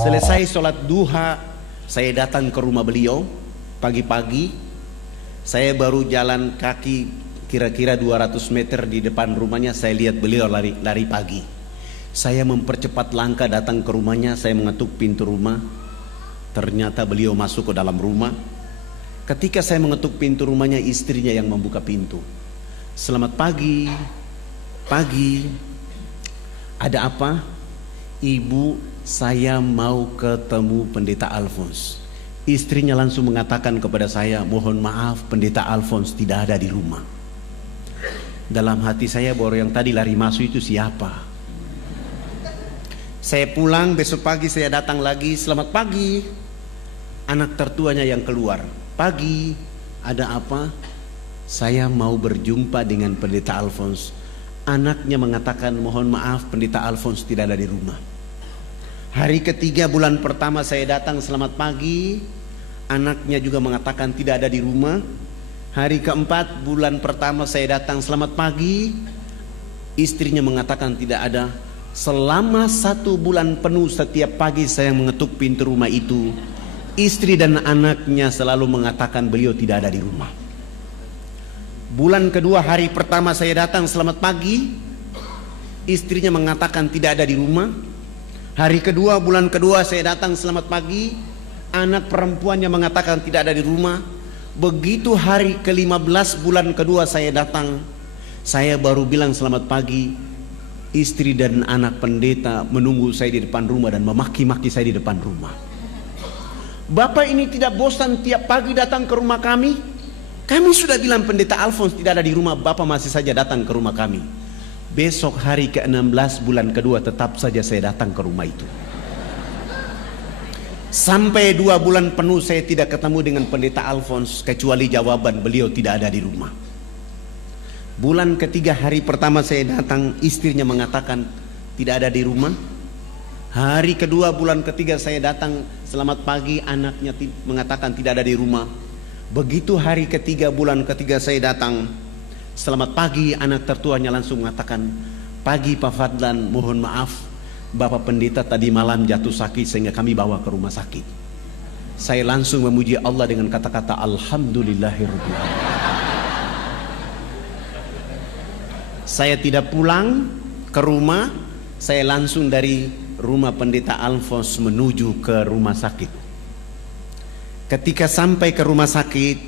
Selesai sholat duha, saya datang ke rumah beliau pagi-pagi. Saya baru jalan kaki kira-kira 200 meter di depan rumahnya, saya lihat beliau lari pagi. Saya mempercepat langkah datang ke rumahnya, saya mengetuk pintu rumah. Ternyata beliau masuk ke dalam rumah. Ketika saya mengetuk pintu rumahnya, istrinya yang membuka pintu. Selamat pagi. Pagi. Ada apa? Ibu, saya mau ketemu Pendeta Alphonse. Istrinya langsung mengatakan kepada saya, mohon maaf Pendeta Alphonse tidak ada di rumah. Dalam hati saya, baru yang tadi lari masuk itu siapa? Saya pulang, besok pagi saya datang lagi. Selamat pagi. Anak tertuanya yang keluar. Pagi, ada apa? Saya mau berjumpa dengan Pendeta Alphonse. Anaknya mengatakan, mohon maaf Pendeta Alphonse tidak ada di rumah. Hari ketiga bulan pertama saya datang, selamat pagi. Anaknya juga mengatakan tidak ada di rumah. Hari keempat bulan pertama saya datang, selamat pagi. Istrinya mengatakan tidak ada. Selama 1 bulan penuh setiap pagi saya mengetuk pintu rumah itu, istri dan anaknya selalu mengatakan beliau tidak ada di rumah. Bulan kedua hari pertama saya datang, selamat pagi. Istrinya mengatakan tidak ada di rumah. Hari kedua bulan kedua saya datang, selamat pagi. Anak perempuannya mengatakan tidak ada di rumah. Begitu hari ke-15 bulan kedua saya datang, saya baru bilang selamat pagi. Istri dan anak pendeta menunggu saya di depan rumah dan memaki-maki saya di depan rumah. Bapak ini tidak bosan tiap pagi datang ke rumah kami? Kami sudah bilang Pendeta Alphonse tidak ada di rumah, Bapak masih saja datang ke rumah kami. Besok hari ke-16 bulan kedua tetap saja saya datang ke rumah itu. Sampai 2 bulan penuh saya tidak ketemu dengan Pendeta Alphonse, kecuali jawaban beliau tidak ada di rumah. Bulan ketiga hari pertama saya datang, istrinya mengatakan tidak ada di rumah. Hari kedua bulan ketiga saya datang, selamat pagi, anaknya mengatakan tidak ada di rumah. Begitu hari ketiga bulan ketiga saya datang, selamat pagi, anak tertuanya langsung mengatakan, pagi Pak Fadlan, mohon maaf Bapak Pendeta tadi malam jatuh sakit sehingga kami bawa ke rumah sakit. Saya langsung memuji Allah dengan kata-kata Alhamdulillahirabbil alamin. Saya tidak pulang ke rumah, saya langsung dari rumah Pendeta Alphonse menuju ke rumah sakit. Ketika sampai ke rumah sakit,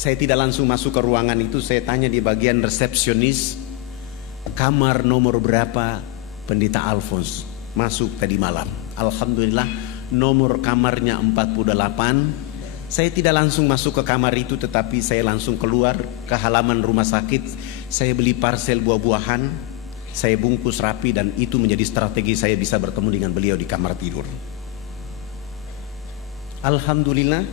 saya tidak langsung masuk ke ruangan itu, saya tanya di bagian resepsionis, kamar nomor berapa Pendeta Alphonse masuk tadi malam. Alhamdulillah nomor kamarnya 48. Saya tidak langsung masuk ke kamar itu, tetapi saya langsung keluar ke halaman rumah sakit. Saya beli parsel buah-buahan, saya bungkus rapi, dan itu menjadi strategi saya bisa bertemu dengan beliau di kamar tidur. Alhamdulillah,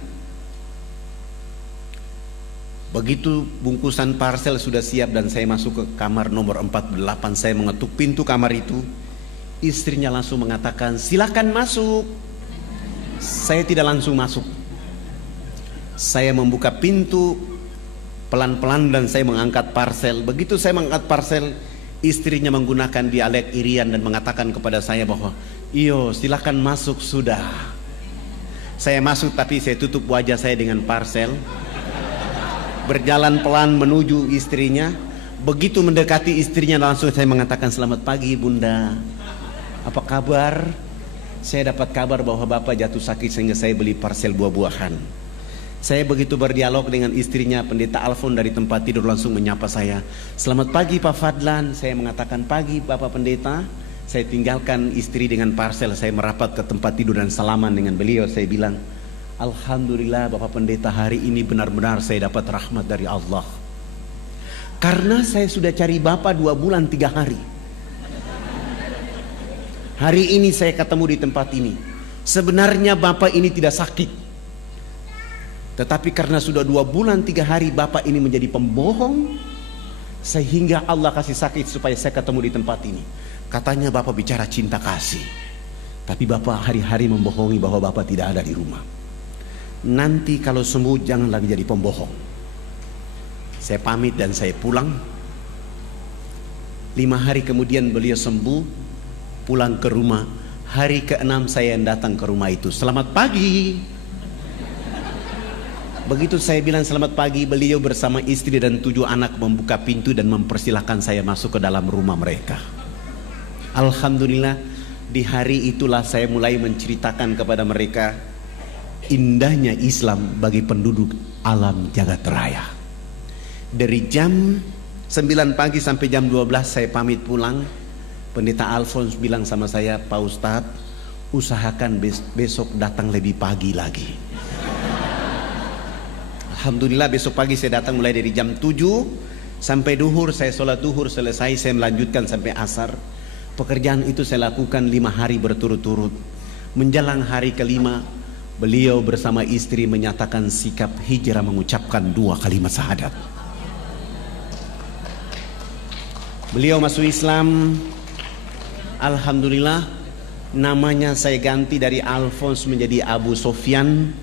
begitu bungkusan parsel sudah siap dan saya masuk ke kamar nomor 48, saya mengetuk pintu kamar itu. Istrinya langsung mengatakan, silakan masuk. Saya tidak langsung masuk. Saya membuka pintu pelan-pelan dan saya mengangkat parsel. Begitu saya mengangkat parsel, istrinya menggunakan dialek Irian dan mengatakan kepada saya bahwa, iyo silakan masuk sudah. Saya masuk tapi saya tutup wajah saya dengan parsel. Berjalan pelan menuju istrinya. Begitu mendekati istrinya langsung saya mengatakan, selamat pagi Bunda, apa kabar? Saya dapat kabar bahwa Bapak jatuh sakit sehingga saya beli parsel buah-buahan. Saya begitu berdialog dengan istrinya, Pendeta Alphonse dari tempat tidur langsung menyapa saya, selamat pagi Pak Fadlan. Saya mengatakan, pagi Bapak Pendeta. Saya tinggalkan istri dengan parsel, saya merapat ke tempat tidur dan salaman dengan beliau. Saya bilang, Alhamdulillah Bapak Pendeta, hari ini benar-benar saya dapat rahmat dari Allah. Karena saya sudah cari Bapak 2 bulan 3 hari. Hari ini saya ketemu di tempat ini. Sebenarnya Bapak ini tidak sakit, tetapi karena sudah 2 bulan 3 hari Bapak ini menjadi pembohong, sehingga Allah kasih sakit supaya saya ketemu di tempat ini. Katanya Bapak bicara cinta kasih, tapi Bapak hari-hari membohongi bahwa Bapak tidak ada di rumah. Nanti kalau sembuh jangan lagi jadi pembohong. Saya pamit dan saya pulang. 5 hari kemudian beliau sembuh, pulang ke rumah. Hari ke-6 saya yang datang ke rumah itu. Selamat pagi. Begitu saya bilang selamat pagi, beliau bersama istri dan 7 anak membuka pintu dan mempersilahkan saya masuk ke dalam rumah mereka. Alhamdulillah, di hari itulah saya mulai menceritakan kepada mereka indahnya Islam bagi penduduk alam jagat raya. Dari jam 9 pagi sampai jam 12 saya pamit pulang. Pendeta Alphonse bilang sama saya, Pak Ustadz, usahakan besok datang lebih pagi lagi. Alhamdulillah besok pagi saya datang mulai dari jam 7 sampai duhur. Saya sholat duhur selesai, saya melanjutkan sampai asar. Pekerjaan itu saya lakukan 5 hari berturut-turut. Menjelang hari ke-5, beliau bersama istri menyatakan sikap hijrah, mengucapkan 2 kalimat syahadat. Beliau masuk Islam. Alhamdulillah, namanya saya ganti dari Alphonse menjadi Abu Sofyan.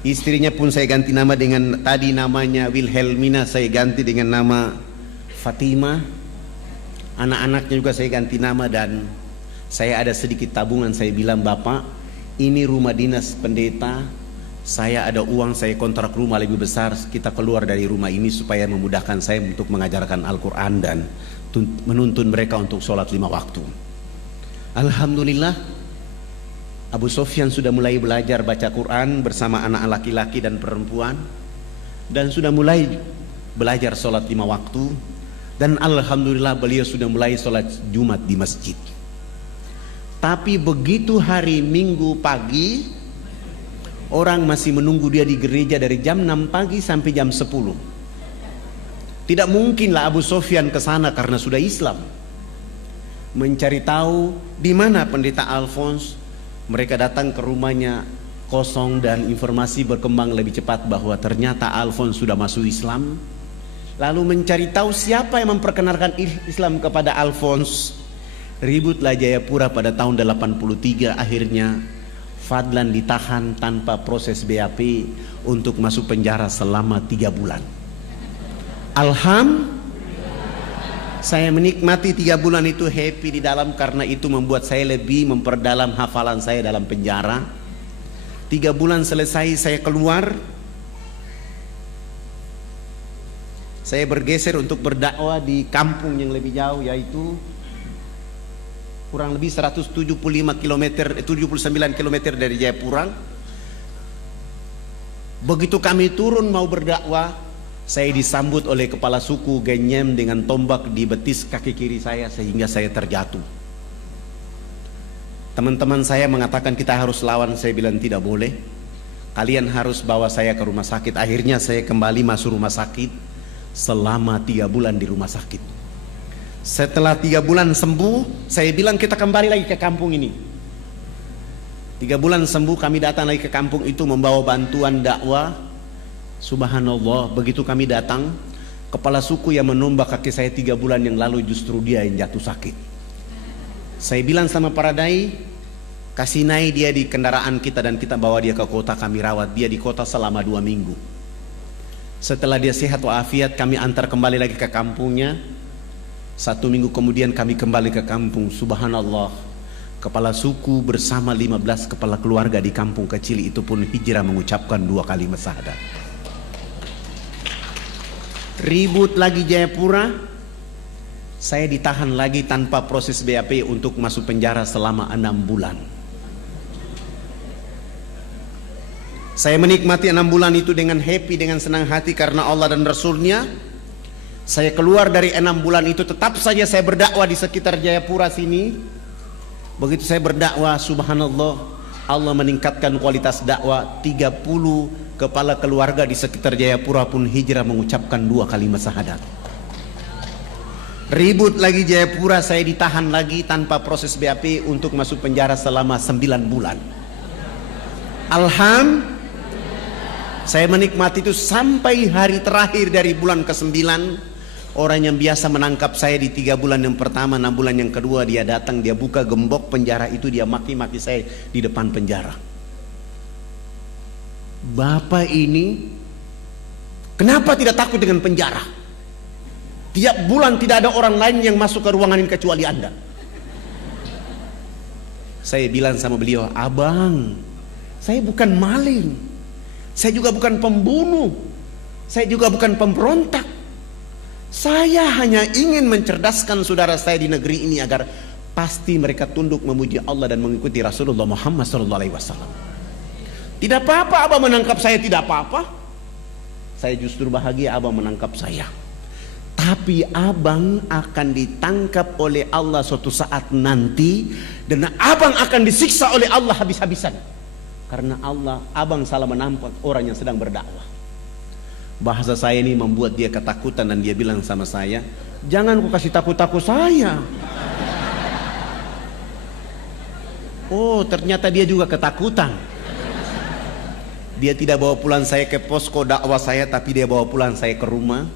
Istrinya pun saya ganti nama dengan, tadi namanya Wilhelmina, saya ganti dengan nama Fatima. Anak-anaknya juga saya ganti nama, dan saya ada sedikit tabungan. Saya bilang, Bapak, ini rumah dinas pendeta, saya ada uang, saya kontrak rumah lebih besar, kita keluar dari rumah ini supaya memudahkan saya untuk mengajarkan Al-Quran dan menuntun mereka untuk sholat 5 waktu. Alhamdulillah, Abu Sofyan sudah mulai belajar baca Quran bersama anak laki-laki dan perempuan, dan sudah mulai belajar sholat 5 waktu, dan Alhamdulillah beliau sudah mulai sholat Jumat di masjid. Tapi begitu hari Minggu pagi, orang masih menunggu dia di gereja dari jam 6 pagi sampai jam 10. Tidak mungkinlah Abu Sofyan ke sana karena sudah Islam. Mencari tahu di mana pendeta Alphonse. Mereka datang ke rumahnya kosong, dan informasi berkembang lebih cepat bahwa ternyata Alphonse sudah masuk Islam. Lalu mencari tahu siapa yang memperkenalkan Islam kepada Alphonse. Ributlah Jayapura pada tahun 83. Akhirnya Fadlan ditahan tanpa proses BAP untuk masuk penjara selama 3 bulan. Saya menikmati 3 bulan itu, happy di dalam, karena itu membuat saya lebih memperdalam hafalan saya dalam penjara. 3 bulan selesai, saya keluar. Saya bergeser untuk berdakwah di kampung yang lebih jauh, yaitu kurang lebih 175 km, 79 km dari Jayapura. Begitu kami turun mau berdakwah, saya disambut oleh kepala suku Genyem dengan tombak di betis kaki kiri saya sehingga saya terjatuh. Teman-teman saya mengatakan kita harus lawan. Saya bilang tidak boleh, kalian harus bawa saya ke rumah sakit. Akhirnya saya kembali masuk rumah sakit. Selama 3 bulan di rumah sakit. Setelah 3 bulan sembuh, saya bilang kita kembali lagi ke kampung ini. 3 bulan sembuh, kami datang lagi ke kampung itu membawa bantuan dakwah. Subhanallah, begitu kami datang, kepala suku yang menombak kaki saya 3 bulan yang lalu justru dia yang jatuh sakit. Saya bilang sama para dai, kasih naik dia di kendaraan kita dan kita bawa dia ke kota, kami rawat dia di kota selama 2 minggu. Setelah dia sehat walafiat, kami antar kembali lagi ke kampungnya. 1 minggu kemudian kami kembali ke kampung. Subhanallah, kepala suku bersama 15 kepala keluarga di kampung kecil itu pun hijrah mengucapkan 2 kalimat syahadat. Ribut lagi Jayapura, saya ditahan lagi tanpa proses BAP untuk masuk penjara selama 6 bulan. Saya menikmati 6 bulan itu dengan happy, dengan senang hati karena Allah dan Rasulnya. Saya keluar dari 6 bulan itu, tetap saja saya berdakwah di sekitar Jayapura sini. Begitu saya berdakwah, subhanallah, Allah meningkatkan kualitas dakwah. 30 kepala keluarga di sekitar Jayapura pun hijrah mengucapkan 2 kalimat syahadat. Ribut lagi Jayapura, saya ditahan lagi tanpa proses BAP untuk masuk penjara selama 9 bulan. Saya menikmati itu sampai hari terakhir dari bulan ke-9. Orang yang biasa menangkap saya di 3 bulan yang pertama, 6 bulan yang kedua, dia datang, dia buka gembok penjara itu, dia maki-maki saya di depan penjara. Bapak ini kenapa tidak takut dengan penjara? Tiap bulan tidak ada orang lain yang masuk ke ruangan ini kecuali Anda. Saya bilang sama beliau, abang, saya bukan maling, saya juga bukan pembunuh, saya juga bukan pemberontak. Saya hanya ingin mencerdaskan saudara saya di negeri ini agar pasti mereka tunduk memuji Allah dan mengikuti Rasulullah Muhammad SAW. Tidak apa-apa abang menangkap saya, tidak apa-apa. Saya justru bahagia abang menangkap saya. Tapi abang akan ditangkap oleh Allah suatu saat nanti, dan abang akan disiksa oleh Allah habis-habisan. Karena abang salah menampak orang yang sedang berdakwah. Bahasa saya ini membuat dia ketakutan, dan dia bilang sama saya, jangan kau kasih takut-takut saya. Oh, ternyata dia juga ketakutan. Dia tidak bawa pulang saya ke posko dakwah saya, tapi dia bawa pulang saya ke rumah.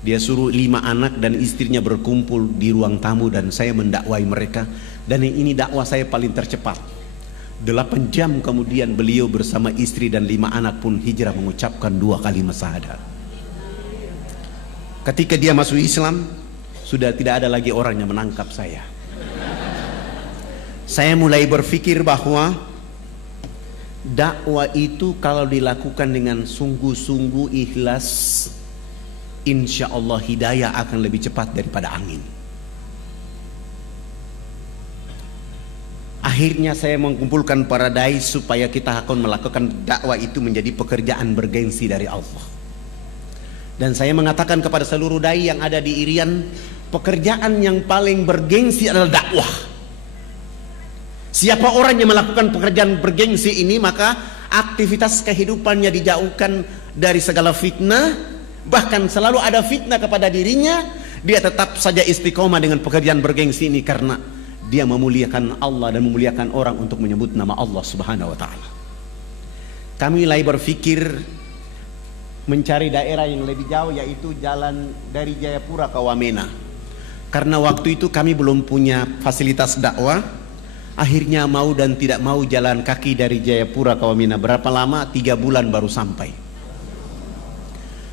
Dia suruh 5 anak dan istrinya berkumpul di ruang tamu, dan saya mendakwai mereka. Dan ini dakwah saya paling tercepat. 8 jam kemudian beliau bersama istri dan 5 anak pun hijrah mengucapkan 2 kalimat syahadat. Ketika dia masuk Islam, sudah tidak ada lagi orang yang menangkap saya. Saya mulai berpikir bahwa dakwah itu kalau dilakukan dengan sungguh-sungguh ikhlas, insya Allah hidayah akan lebih cepat daripada angin. Akhirnya saya mengumpulkan para dai supaya kita akan melakukan dakwah itu menjadi pekerjaan bergengsi dari Allah. Dan saya mengatakan kepada seluruh dai yang ada di Irian, pekerjaan yang paling bergengsi adalah dakwah. Siapa orang yang melakukan pekerjaan bergengsi ini, maka aktivitas kehidupannya dijauhkan dari segala fitnah. Bahkan selalu ada fitnah kepada dirinya, dia tetap saja istiqomah dengan pekerjaan bergengsi ini, karena dia memuliakan Allah dan memuliakan orang untuk menyebut nama Allah Subhanahu wa ta'ala. Kami mulai berpikir mencari daerah yang lebih jauh, yaitu jalan dari Jayapura ke Wamena. Karena waktu itu kami belum punya fasilitas dakwah. Akhirnya mau dan tidak mau jalan kaki dari Jayapura ke Wamena. Berapa lama? 3 bulan baru sampai.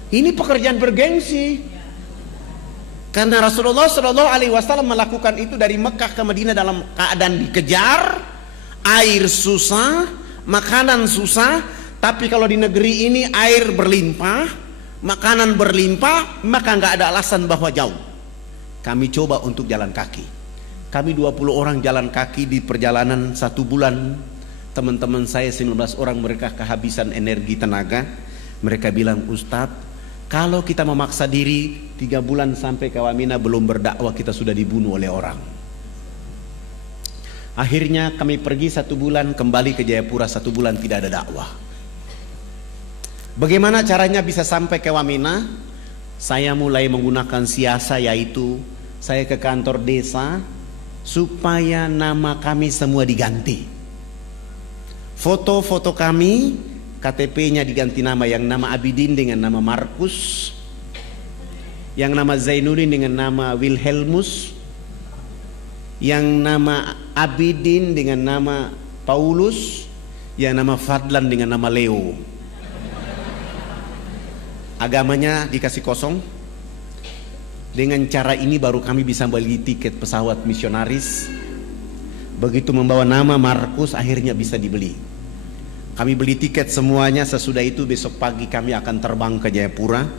Ini pekerjaan bergengsi. Karena Rasulullah SAW melakukan itu dari Mekah ke Madinah dalam keadaan dikejar, air susah, makanan susah. Tapi kalau di negeri ini air berlimpah, makanan berlimpah, maka nggak ada alasan bahwa jauh. Kami coba untuk jalan kaki. Kami 20 orang jalan kaki di perjalanan 1 bulan. Teman-teman saya 19 orang, mereka kehabisan energi tenaga. Mereka bilang, Ustadz, kalau kita memaksa diri 3 bulan sampai ke Wamena belum berdakwah, kita sudah dibunuh oleh orang. Akhirnya kami pergi 1 bulan, kembali ke Jayapura 1 bulan, tidak ada dakwah. Bagaimana caranya bisa sampai ke Wamena? Saya mulai menggunakan siasa, yaitu saya ke kantor desa supaya nama kami semua diganti. Foto-foto kami, KTP-nya diganti nama, yang nama Abidin dengan nama Markus, yang nama Zainuddin dengan nama Wilhelmus, yang nama Abidin dengan nama Paulus, yang nama Fadlan dengan nama Leo. Agamanya dikasih kosong. Dengan cara ini baru kami bisa beli tiket pesawat misionaris. Begitu membawa nama Markus, akhirnya bisa dibeli. Kami beli tiket semuanya. Sesudah itu besok pagi kami akan terbang ke Jayapura.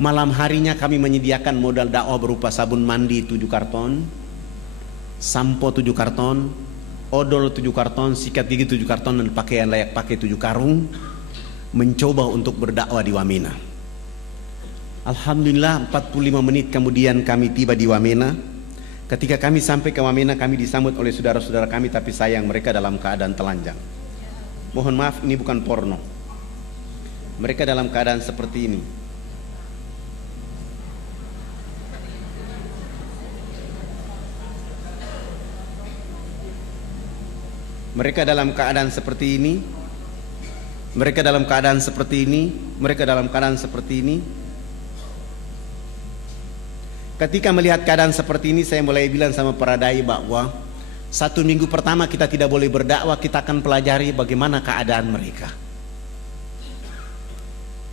Malam harinya kami menyediakan modal dakwah berupa sabun mandi 7 karton, sampo 7 karton, odol 7 karton, sikat gigi 7 karton, dan pakaian layak pakai 7 karung. Mencoba untuk berdakwah di Wamena. Alhamdulillah 45 menit kemudian kami tiba di Wamena. Ketika kami sampai ke Wamena, kami disambut oleh saudara-saudara kami, tapi sayang mereka dalam keadaan telanjang. Mohon maaf, ini bukan porno. Mereka dalam keadaan seperti ini. Mereka dalam keadaan seperti ini. Mereka dalam keadaan seperti ini. Mereka dalam keadaan seperti ini. Ketika melihat keadaan seperti ini, saya mulai bilang sama para dai bahwa 1 minggu pertama kita tidak boleh berdakwah, kita akan pelajari bagaimana keadaan mereka.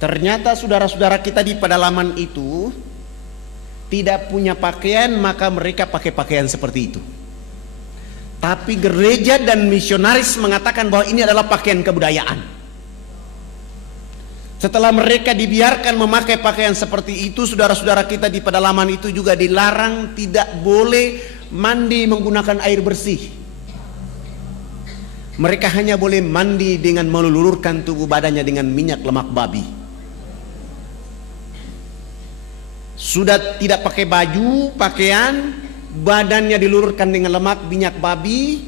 Ternyata saudara-saudara kita di pedalaman itu tidak punya pakaian, maka mereka pakai pakaian seperti itu. Tapi gereja dan misionaris mengatakan bahwa ini adalah pakaian kebudayaan. Setelah mereka dibiarkan memakai pakaian seperti itu, saudara-saudara kita di pedalaman itu juga dilarang tidak boleh mandi menggunakan air bersih. Mereka hanya boleh mandi dengan melulurkan tubuh badannya dengan minyak lemak babi. Sudah tidak pakai baju, pakaian, badannya dilulurkan dengan lemak minyak babi,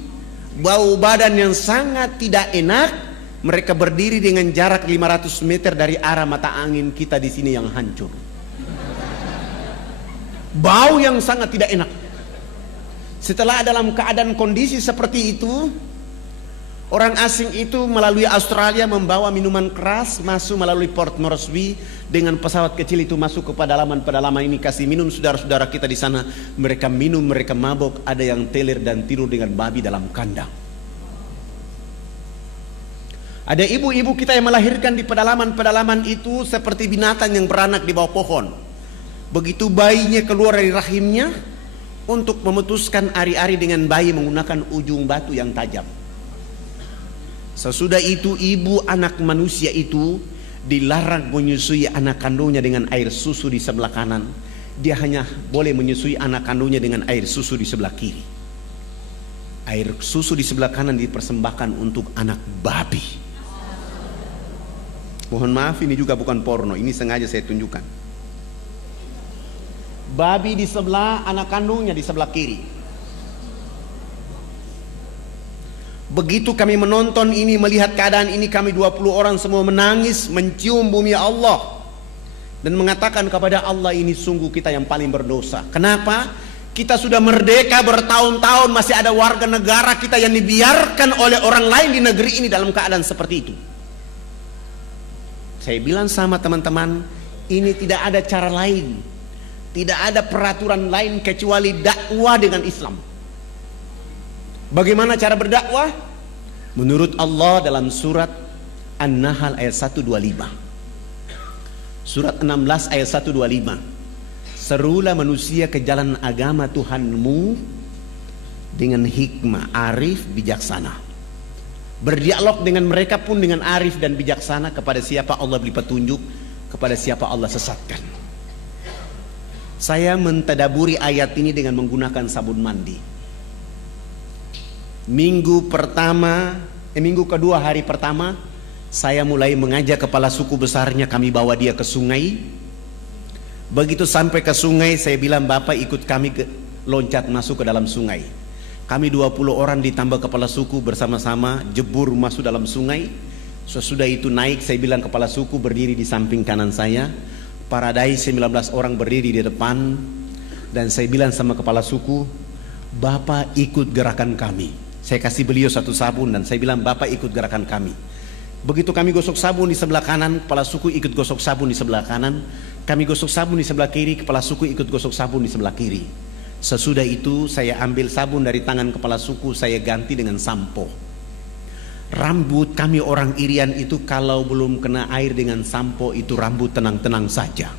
bau badan yang sangat tidak enak. Mereka berdiri dengan jarak 500 meter dari arah mata angin kita di sini yang hancur. Bau yang sangat tidak enak. Setelah dalam keadaan kondisi seperti itu, orang asing itu melalui Australia membawa minuman keras masuk melalui Port Moresby dengan pesawat kecil itu masuk ke pedalaman ini, kasih minum saudara-saudara kita di sana. Mereka minum, mereka mabok, ada yang teler dan tidur dengan babi dalam kandang. Ada ibu-ibu kita yang melahirkan di pedalaman itu seperti binatang yang beranak di bawah pohon. Begitu bayinya keluar dari rahimnya, untuk memutuskan ari-ari dengan bayi menggunakan ujung batu yang tajam. Sesudah itu ibu anak manusia itu dilarang menyusui anak kandungnya dengan air susu di sebelah kanan. Dia hanya boleh menyusui anak kandungnya dengan air susu di sebelah kiri. Air susu di sebelah kanan dipersembahkan untuk anak babi. Mohon maaf, ini juga bukan porno, ini sengaja saya tunjukkan. Babi di sebelah, anak kandungnya di sebelah kiri. Begitu kami menonton ini, melihat keadaan ini, kami 20 orang semua menangis, mencium bumi Allah dan mengatakan kepada Allah, ini sungguh kita yang paling berdosa. Kenapa? Kita sudah merdeka bertahun-tahun, masih ada warga negara kita yang dibiarkan oleh orang lain di negeri ini dalam keadaan seperti itu. Saya bilang sama teman-teman, ini tidak ada cara lain, tidak ada peraturan lain kecuali dakwah dengan Islam. Bagaimana cara berdakwah? Menurut Allah dalam surat An-Nahl ayat 125. Surat 16 ayat 125. Serulah manusia ke jalan agama Tuhanmu dengan hikmah, arif, bijaksana. Berdialog dengan mereka pun dengan arif dan bijaksana. Kepada siapa Allah beri petunjuk, kepada siapa Allah sesatkan. Saya mentadaburi ayat ini dengan menggunakan sabun mandi. Minggu kedua hari pertama, saya mulai mengajak kepala suku besarnya, kami bawa dia ke sungai. Begitu sampai ke sungai, saya bilang, Bapak ikut kami loncat masuk ke dalam sungai. Kami 20 orang ditambah kepala suku bersama-sama jebur masuk dalam sungai. Sesudah itu naik, saya bilang kepala suku berdiri di samping kanan saya, Paradai 19 orang berdiri di depan, dan saya bilang sama kepala suku, Bapak ikut gerakan kami. Saya kasih beliau satu sabun dan saya bilang, Bapak ikut gerakan kami. Begitu kami gosok sabun di sebelah kanan, kepala suku ikut gosok sabun di sebelah kanan. Kami gosok sabun di sebelah kiri, kepala suku ikut gosok sabun di sebelah kiri. Sesudah itu saya ambil sabun dari tangan kepala suku, saya ganti dengan sampo. Rambut kami orang Irian itu kalau belum kena air dengan sampo itu rambut tenang-tenang saja.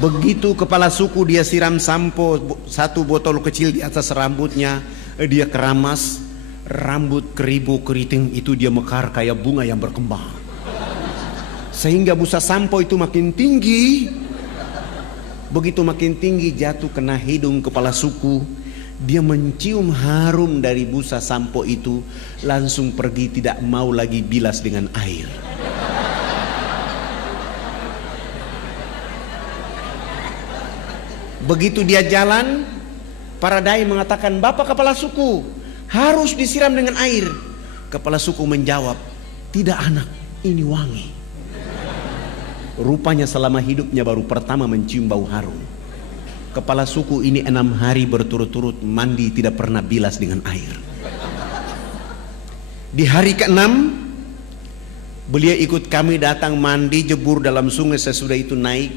Begitu kepala suku dia siram sampo satu botol kecil di atas rambutnya, dia keramas, rambut keribu keriting itu dia mekar kayak bunga yang berkembang. Sehingga busa sampo itu makin tinggi. Begitu makin tinggi jatuh kena hidung kepala suku. Dia mencium harum dari busa sampo itu, langsung pergi, tidak mau lagi bilas dengan air. Begitu dia jalan, Paradai mengatakan, Bapak kepala suku, harus disiram dengan air. Kepala suku menjawab, tidak anak, ini wangi. Rupanya selama hidupnya baru pertama mencium bau harum. Kepala suku ini 6 hari berturut-turut mandi tidak pernah bilas dengan air. Di hari ke-6 beliau ikut kami datang mandi jebur dalam sungai. Sesudah itu naik,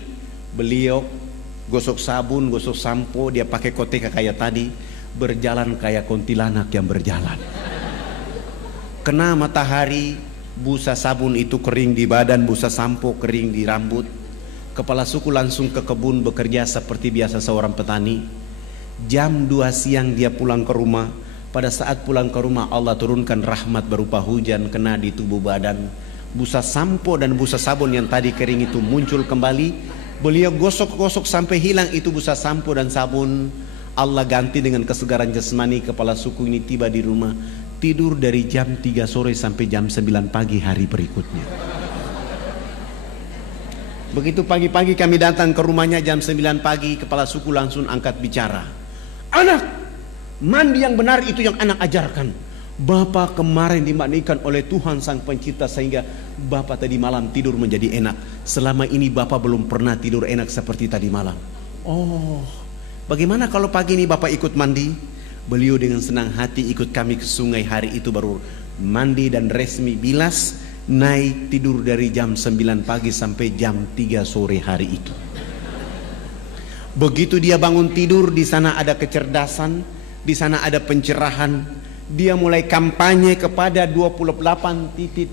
beliau gosok sabun, gosok sampo, dia pakai koteka kayak tadi, berjalan kayak kuntilanak yang berjalan. Kena matahari, busa sabun itu kering di badan, busa sampo kering di rambut. Kepala suku langsung ke kebun bekerja seperti biasa seorang petani. Jam 2 siang dia pulang ke rumah. Pada saat pulang ke rumah, Allah turunkan rahmat berupa hujan kena di tubuh badan. Busa sampo dan busa sabun yang tadi kering itu muncul kembali. Beliau gosok-gosok sampai hilang itu busa sampo dan sabun. Allah ganti dengan kesegaran jasmani. Kepala suku ini tiba di rumah, tidur dari jam 3 sore sampai jam 9 pagi hari berikutnya. Begitu pagi-pagi kami datang ke rumahnya jam 9 pagi, kepala suku langsung angkat bicara. Anak, mandi yang benar itu yang anak ajarkan. Bapak kemarin dimandikan oleh Tuhan Sang Pencipta sehingga Bapak tadi malam tidur menjadi enak. Selama ini Bapak belum pernah tidur enak seperti tadi malam. Oh, bagaimana kalau pagi ini Bapak ikut mandi? Beliau dengan senang hati ikut kami ke sungai. Hari itu baru mandi dan resmi bilas. Naik tidur dari jam 9 pagi sampai jam 3 sore hari itu. Begitu dia bangun tidur, di sana ada kecerdasan, di sana ada pencerahan. Dia mulai kampanye kepada 28 titik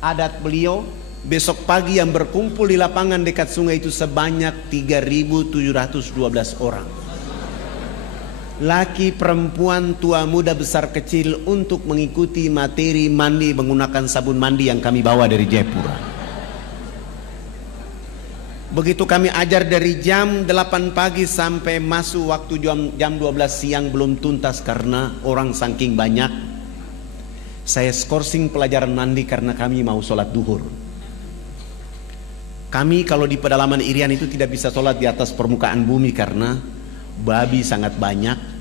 adat beliau. Besok pagi yang berkumpul di lapangan dekat sungai itu sebanyak 3.712 orang. Laki, perempuan, tua, muda, besar, kecil untuk mengikuti materi mandi menggunakan sabun mandi yang kami bawa dari Jayapura. Begitu kami ajar dari jam 8 pagi sampai masuk waktu jam 12 siang belum tuntas karena orang saking banyak. Saya skorsing pelajaran mandi karena kami mau sholat duhur. Kami kalau di pedalaman Irian itu tidak bisa sholat di atas permukaan bumi karena babi sangat banyak.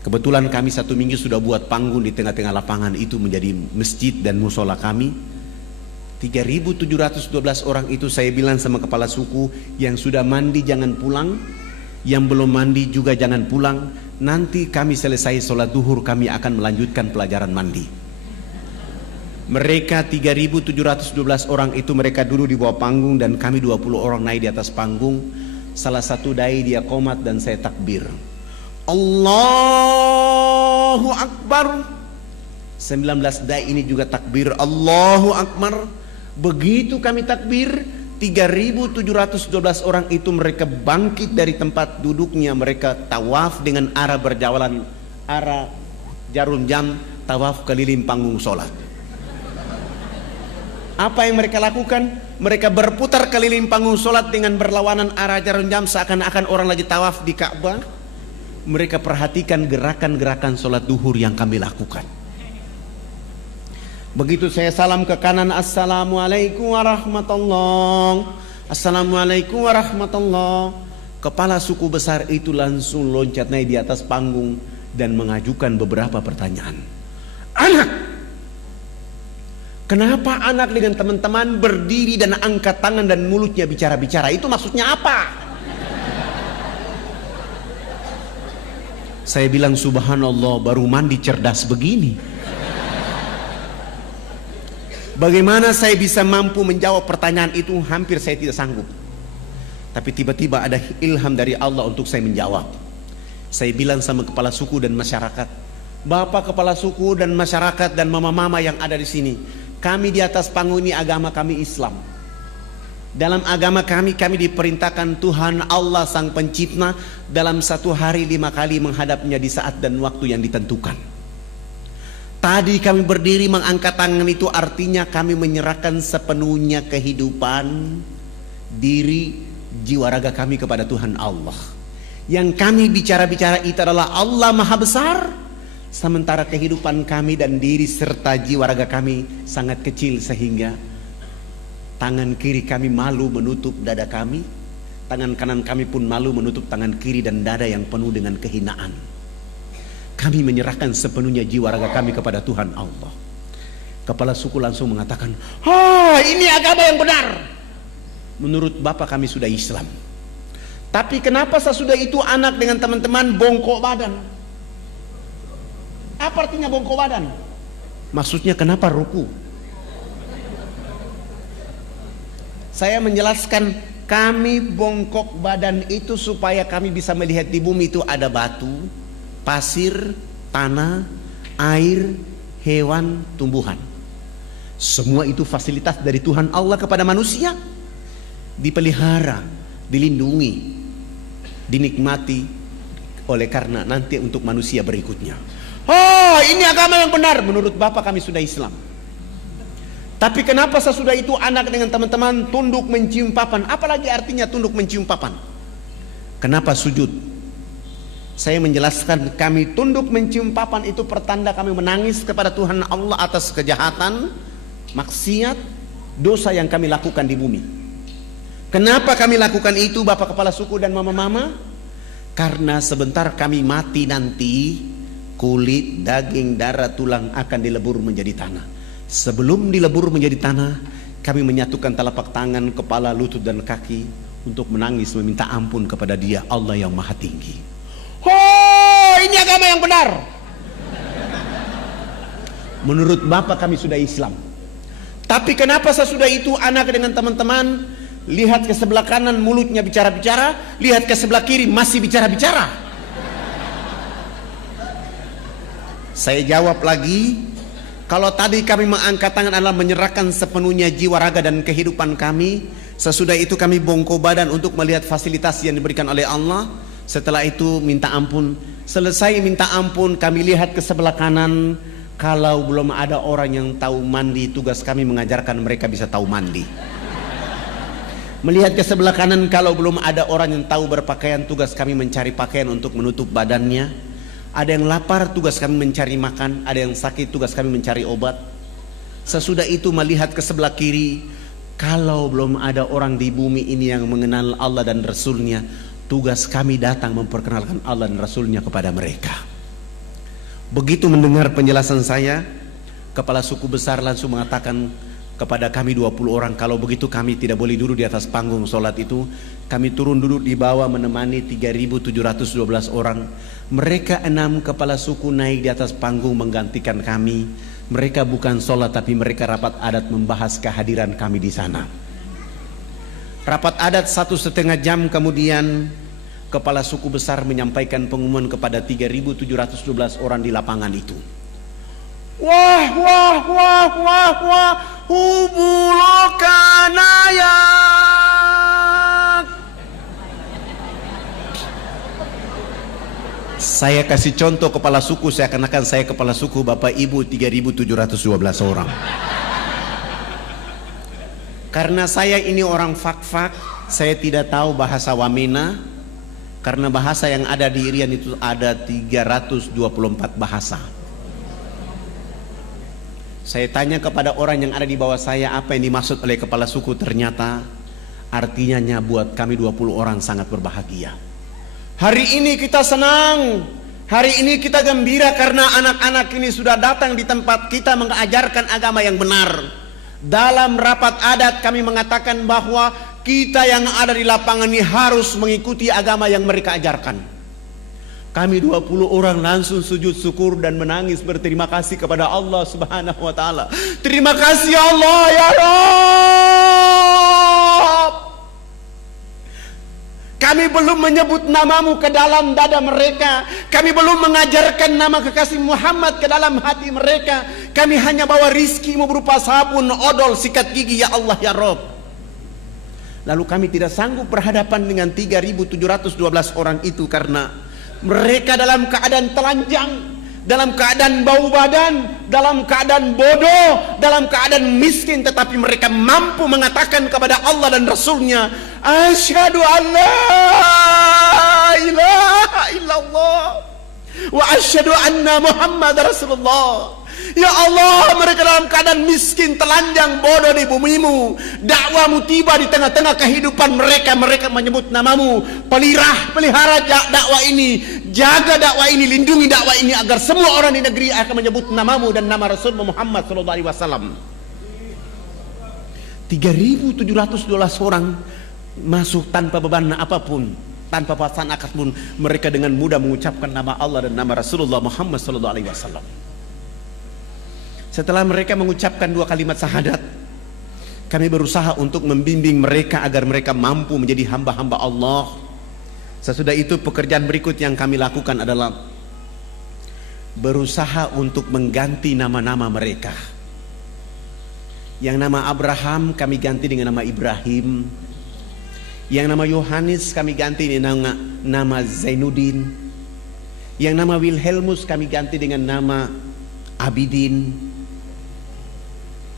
Kebetulan kami 1 minggu sudah buat panggung di tengah-tengah lapangan itu menjadi masjid dan musola kami. 3.712 orang itu saya bilang sama kepala suku, yang sudah mandi jangan pulang, yang belum mandi juga jangan pulang. Nanti kami selesai sholat duhur kami akan melanjutkan pelajaran mandi. Mereka 3.712 orang itu mereka duduk di bawah panggung dan kami 20 orang naik di atas panggung. Salah satu dai dia qomat dan saya takbir. Allahu Akbar. 19 dai ini juga takbir Allahu Akbar. Begitu kami takbir, 3.712 orang itu mereka bangkit dari tempat duduknya. Mereka tawaf dengan arah berjalan, arah jarum jam, tawaf keliling panggung sholat. Apa yang mereka lakukan? Mereka berputar keliling panggung sholat dengan berlawanan arah jarum jam seakan-akan orang lagi tawaf di Ka'bah. Mereka perhatikan gerakan-gerakan sholat duhur yang kami lakukan. Begitu saya salam ke kanan, Assalamualaikum warahmatullahi, Assalamualaikum warahmatullahi. Kepala suku besar itu langsung loncat naik di atas panggung dan mengajukan beberapa pertanyaan. Anak, kenapa anak dengan teman-teman berdiri dan angkat tangan dan mulutnya bicara-bicara? Itu maksudnya apa? Saya bilang subhanallah, baru mandi cerdas begini. Bagaimana saya bisa mampu menjawab pertanyaan itu? Hampir saya tidak sanggup. Tapi tiba-tiba ada ilham dari Allah untuk saya menjawab. Saya bilang sama kepala suku dan masyarakat, Bapak kepala suku dan masyarakat dan mama-mama yang ada di sini, kami di atas panggung ini agama kami Islam. Dalam agama kami diperintahkan Tuhan Allah Sang Pencipta dalam 1 hari 5 kali menghadapnya di saat dan waktu yang ditentukan. Tadi kami berdiri mengangkat tangan itu artinya kami menyerahkan sepenuhnya kehidupan, diri, jiwa raga kami kepada Tuhan Allah. Yang kami bicara-bicara itu adalah Allah Maha Besar, sementara kehidupan kami dan diri serta jiwa raga kami sangat kecil sehingga tangan kiri kami malu menutup dada kami, tangan kanan kami pun malu menutup tangan kiri dan dada yang penuh dengan kehinaan. Kami menyerahkan sepenuhnya jiwa raga kami kepada Tuhan Allah. Kepala suku langsung mengatakan, ini agama yang benar. Menurut Bapak kami sudah Islam. Tapi kenapa sesudah itu anak dengan teman-teman bongkok badan? Apa artinya bongkok badan? Maksudnya kenapa ruku? Saya menjelaskan, kami bongkok badan itu supaya kami bisa melihat di bumi itu ada batu, pasir, tanah, air, hewan, tumbuhan. Semua itu fasilitas dari Tuhan Allah kepada manusia, dipelihara, dilindungi, dinikmati oleh karena nanti untuk manusia berikutnya. Oh, ini agama yang benar menurut Bapak, kami sudah Islam. Tapi kenapa sesudah itu anak dengan teman-teman tunduk mencium papan? Apalagi artinya tunduk mencium papan? Kenapa sujud? Saya menjelaskan, kami tunduk mencium papan itu pertanda kami menangis kepada Tuhan Allah atas kejahatan, maksiat, dosa yang kami lakukan di bumi. Kenapa kami lakukan itu Bapak Kepala Suku dan Mama-mama? Karena sebentar kami mati nanti, kulit, daging, darah, tulang akan dilebur menjadi tanah. Sebelum dilebur menjadi tanah, kami menyatukan telapak tangan, kepala, lutut dan kaki untuk menangis meminta ampun kepada Dia, Allah yang Maha Tinggi. Oh, ini agama yang benar. Menurut Bapak kami sudah Islam. Tapi kenapa sesudah itu anak dengan teman-teman lihat ke sebelah kanan mulutnya bicara-bicara, lihat ke sebelah kiri masih bicara-bicara? Saya jawab lagi, kalau tadi kami mengangkat tangan adalah menyerahkan sepenuhnya jiwa, raga dan kehidupan kami, sesudah itu kami bongkok badan untuk melihat fasilitas yang diberikan oleh Allah. Setelah itu minta ampun. Selesai minta ampun, kami lihat ke sebelah kanan. Kalau belum ada orang yang tahu mandi, tugas kami mengajarkan mereka bisa tahu mandi. Melihat ke sebelah kanan, kalau belum ada orang yang tahu berpakaian, tugas kami mencari pakaian untuk menutup badannya. Ada yang lapar, tugas kami mencari makan. Ada yang sakit, tugas kami mencari obat. Sesudah itu melihat ke sebelah kiri, kalau belum ada orang di bumi ini yang mengenal Allah dan Rasulnya, tugas kami datang memperkenalkan Allah dan Rasulnya kepada mereka. Begitu mendengar penjelasan saya, Kepala Suku Besar langsung mengatakan kepada kami 20 orang, kalau begitu kami tidak boleh duduk di atas panggung sholat itu. Kami turun duduk di bawah menemani 3.712 orang. Mereka 6 kepala suku naik di atas panggung menggantikan kami. Mereka bukan sholat, tapi mereka rapat adat membahas kehadiran kami di sana. Rapat adat 1,5 jam kemudian, Kepala Suku Besar menyampaikan pengumuman kepada 3.712 orang di lapangan itu. Wah, wah, wah, wah, wah, hubulokanayak. Saya kasih contoh kepala suku, saya kenakan saya kepala suku, Bapak Ibu 3.712 orang. Karena saya ini orang fak-fak, saya tidak tahu bahasa Wamena. Karena bahasa yang ada di Irian itu ada 324 bahasa. Saya tanya kepada orang yang ada di bawah saya apa yang dimaksud oleh kepala suku. Ternyata artinya buat kami 20 orang sangat berbahagia. Hari ini kita senang, hari ini kita gembira karena anak-anak ini sudah datang di tempat kita mengajarkan agama yang benar. Dalam rapat adat kami mengatakan bahwa kita yang ada di lapangan ini harus mengikuti agama yang mereka ajarkan. Kami 20 orang langsung sujud syukur dan menangis berterima kasih kepada Allah Subhanahu wa taala. Terima kasih Allah ya Rabb. Kami belum menyebut namamu ke dalam dada mereka. Kami belum mengajarkan nama kekasih Muhammad ke dalam hati mereka. Kami hanya bawa rizkimu berupa sabun, odol, sikat gigi ya Allah ya Rabb. Lalu kami tidak sanggup berhadapan dengan 3.712 orang itu karena mereka dalam keadaan telanjang, dalam keadaan bau badan, dalam keadaan bodoh, dalam keadaan miskin, tetapi mereka mampu mengatakan kepada Allah dan Rasulnya, asyhadu an la ilaha illallah wa asyhadu anna Muhammad Rasulullah. Ya Allah, mereka dalam keadaan miskin, telanjang, bodoh di bumimu. Dakwamu tiba di tengah-tengah kehidupan mereka. Mereka menyebut namamu. Pelihara dakwah ini, jaga dakwah ini, lindungi dakwah ini agar semua orang di negeri akan menyebut namamu dan nama Rasul Muhammad SAW. 3.712 orang masuk tanpa beban apapun, tanpa paksaan akad pun. Mereka dengan mudah mengucapkan nama Allah dan nama Rasulullah Muhammad SAW. Setelah mereka mengucapkan 2 kalimat syahadat, kami berusaha untuk membimbing mereka agar mereka mampu menjadi hamba-hamba Allah. Sesudah itu pekerjaan berikut yang kami lakukan adalah berusaha untuk mengganti nama-nama mereka. Yang nama Abraham kami ganti dengan nama Ibrahim. Yang nama Yohanes kami ganti dengan nama Zainuddin. Yang nama Wilhelmus kami ganti dengan nama Abidin.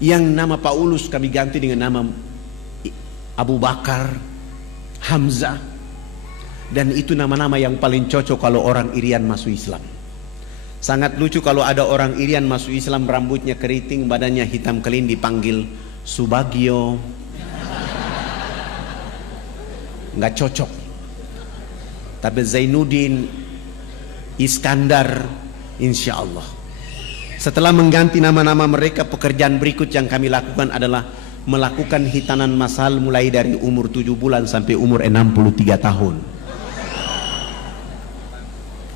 Yang nama Paulus kami ganti dengan nama Abu Bakar, Hamzah. Dan itu nama-nama yang paling cocok kalau orang Irian masuk Islam. Sangat lucu kalau ada orang Irian masuk Islam, rambutnya keriting, badannya hitam kelin, dipanggil Subagio. Nggak cocok. Tapi Zainuddin, Iskandar, insya Allah. Setelah mengganti nama-nama mereka, pekerjaan berikut yang kami lakukan adalah melakukan hitanan masal mulai dari umur 7 bulan sampai umur 63 tahun.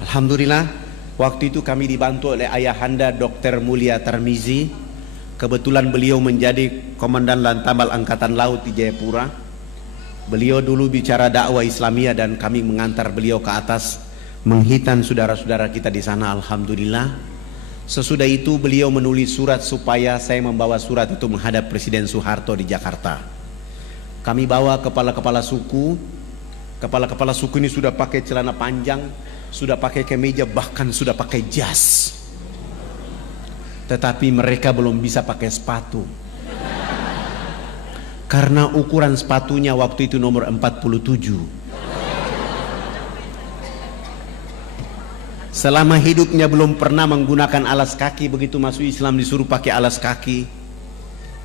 Alhamdulillah. Waktu itu kami dibantu oleh ayahanda Dr. Mulia Tarmizi. Kebetulan beliau menjadi Komandan Lantamal Angkatan Laut di Jayapura. Beliau dulu bicara dakwah Islamiyah dan kami mengantar beliau ke atas menghitan saudara-saudara kita di sana. Alhamdulillah. Sesudah itu beliau menulis surat supaya saya membawa surat itu menghadap Presiden Soeharto di Jakarta. Kami bawa kepala-kepala suku. Kepala-kepala suku ini sudah pakai celana panjang, sudah pakai kemeja, bahkan sudah pakai jas. Tetapi mereka belum bisa pakai sepatu. Karena ukuran sepatunya waktu itu nomor 47. Selama hidupnya belum pernah menggunakan alas kaki, begitu masuk Islam disuruh pakai alas kaki.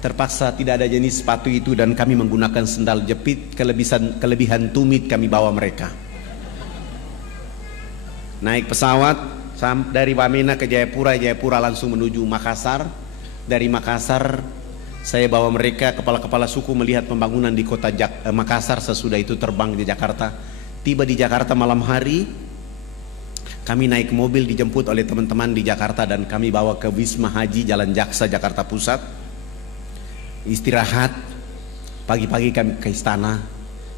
Terpaksa tidak ada jenis sepatu itu dan kami menggunakan sendal jepit, kelebihan tumit kami bawa mereka. Naik pesawat dari Wamena ke Jayapura, Jayapura langsung menuju Makassar. Dari Makassar saya bawa mereka, kepala-kepala suku melihat pembangunan di kota Makassar. Sesudah itu terbang di Jakarta. Tiba di Jakarta malam hari, kami naik mobil dijemput oleh teman-teman di Jakarta dan kami bawa ke Wisma Haji Jalan Jaksa, Jakarta Pusat. Istirahat, pagi-pagi kami ke istana.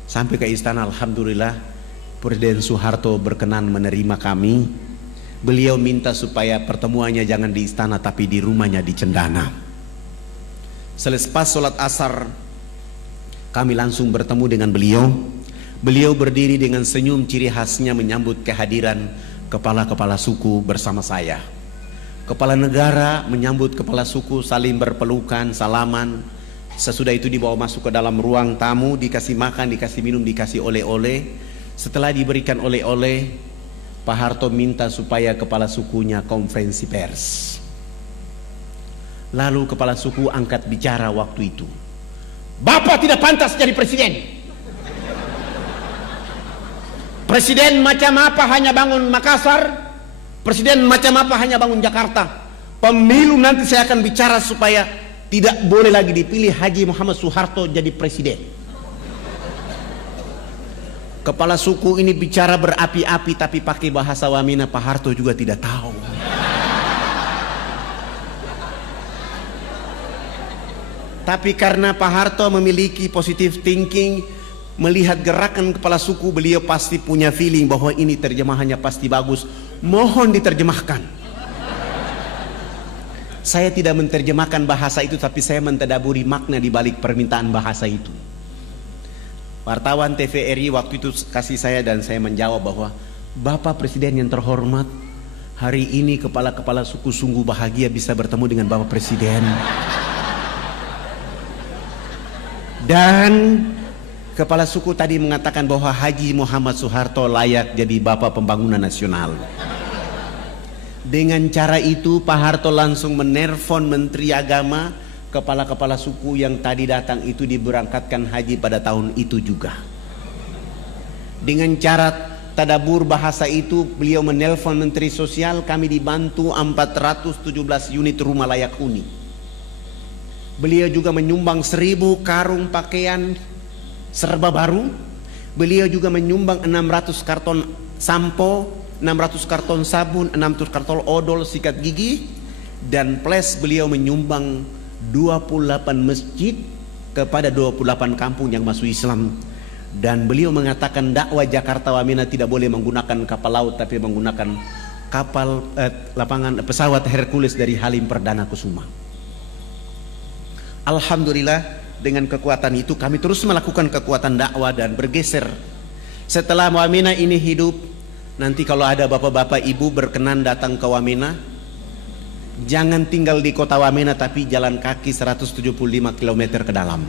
Sampai ke istana, alhamdulillah Presiden Soeharto berkenan menerima kami. Beliau minta supaya pertemuannya jangan di istana tapi di rumahnya di Cendana. Selepas sholat asar kami langsung bertemu dengan beliau. Beliau berdiri dengan senyum ciri khasnya menyambut kehadiran kepala-kepala suku bersama saya. Kepala negara menyambut kepala suku, saling berpelukan, salaman. Sesudah itu dibawa masuk ke dalam ruang tamu, dikasih makan, dikasih minum, dikasih oleh-oleh. Setelah diberikan oleh-oleh, Pak Harto minta supaya kepala sukunya konferensi pers. Lalu kepala suku angkat bicara waktu itu. Bapak tidak pantas jadi presiden. Presiden macam apa hanya bangun Makassar? Presiden macam apa hanya bangun Jakarta? Pemilu nanti saya akan bicara supaya tidak boleh lagi dipilih Haji Muhammad Soeharto jadi presiden. Kepala suku ini bicara berapi-api tapi pakai bahasa Wamena, Pak Harto juga tidak tahu. Tapi karena Pak Harto memiliki positive thinking, melihat gerakan kepala suku, beliau pasti punya feeling bahwa ini terjemahannya pasti bagus. Mohon diterjemahkan. Saya tidak menterjemahkan bahasa itu, tapi saya mentadaburi makna di balik permintaan bahasa itu. Wartawan TVRI waktu itu kasih saya dan saya menjawab bahwa Bapak Presiden yang terhormat, hari ini kepala-kepala suku sungguh bahagia bisa bertemu dengan Bapak Presiden. Dan kepala suku tadi mengatakan bahwa Haji Muhammad Soeharto layak jadi Bapak Pembangunan Nasional. Dengan cara itu Pak Harto langsung menelpon Menteri Agama, kepala-kepala suku yang tadi datang itu diberangkatkan haji pada tahun itu juga. Dengan cara tadabur bahasa itu beliau menelpon Menteri Sosial, kami dibantu 417 unit rumah layak huni. Beliau juga menyumbang 1000 karung pakaian serba baru. Beliau juga menyumbang 600 karton sampo, 600 karton sabun, 600 karton odol sikat gigi, dan plus beliau menyumbang 28 masjid kepada 28 kampung yang masuk Islam. Dan beliau mengatakan dakwah Jakarta Wamena tidak boleh menggunakan kapal laut tapi menggunakan pesawat Hercules dari Halim Perdana Kusuma. Alhamdulillah dengan kekuatan itu kami terus melakukan kekuatan dakwah dan bergeser. Setelah Wamena ini hidup, nanti kalau ada bapak-bapak ibu berkenan datang ke Wamena, jangan tinggal di kota Wamena tapi jalan kaki 175 km ke dalam.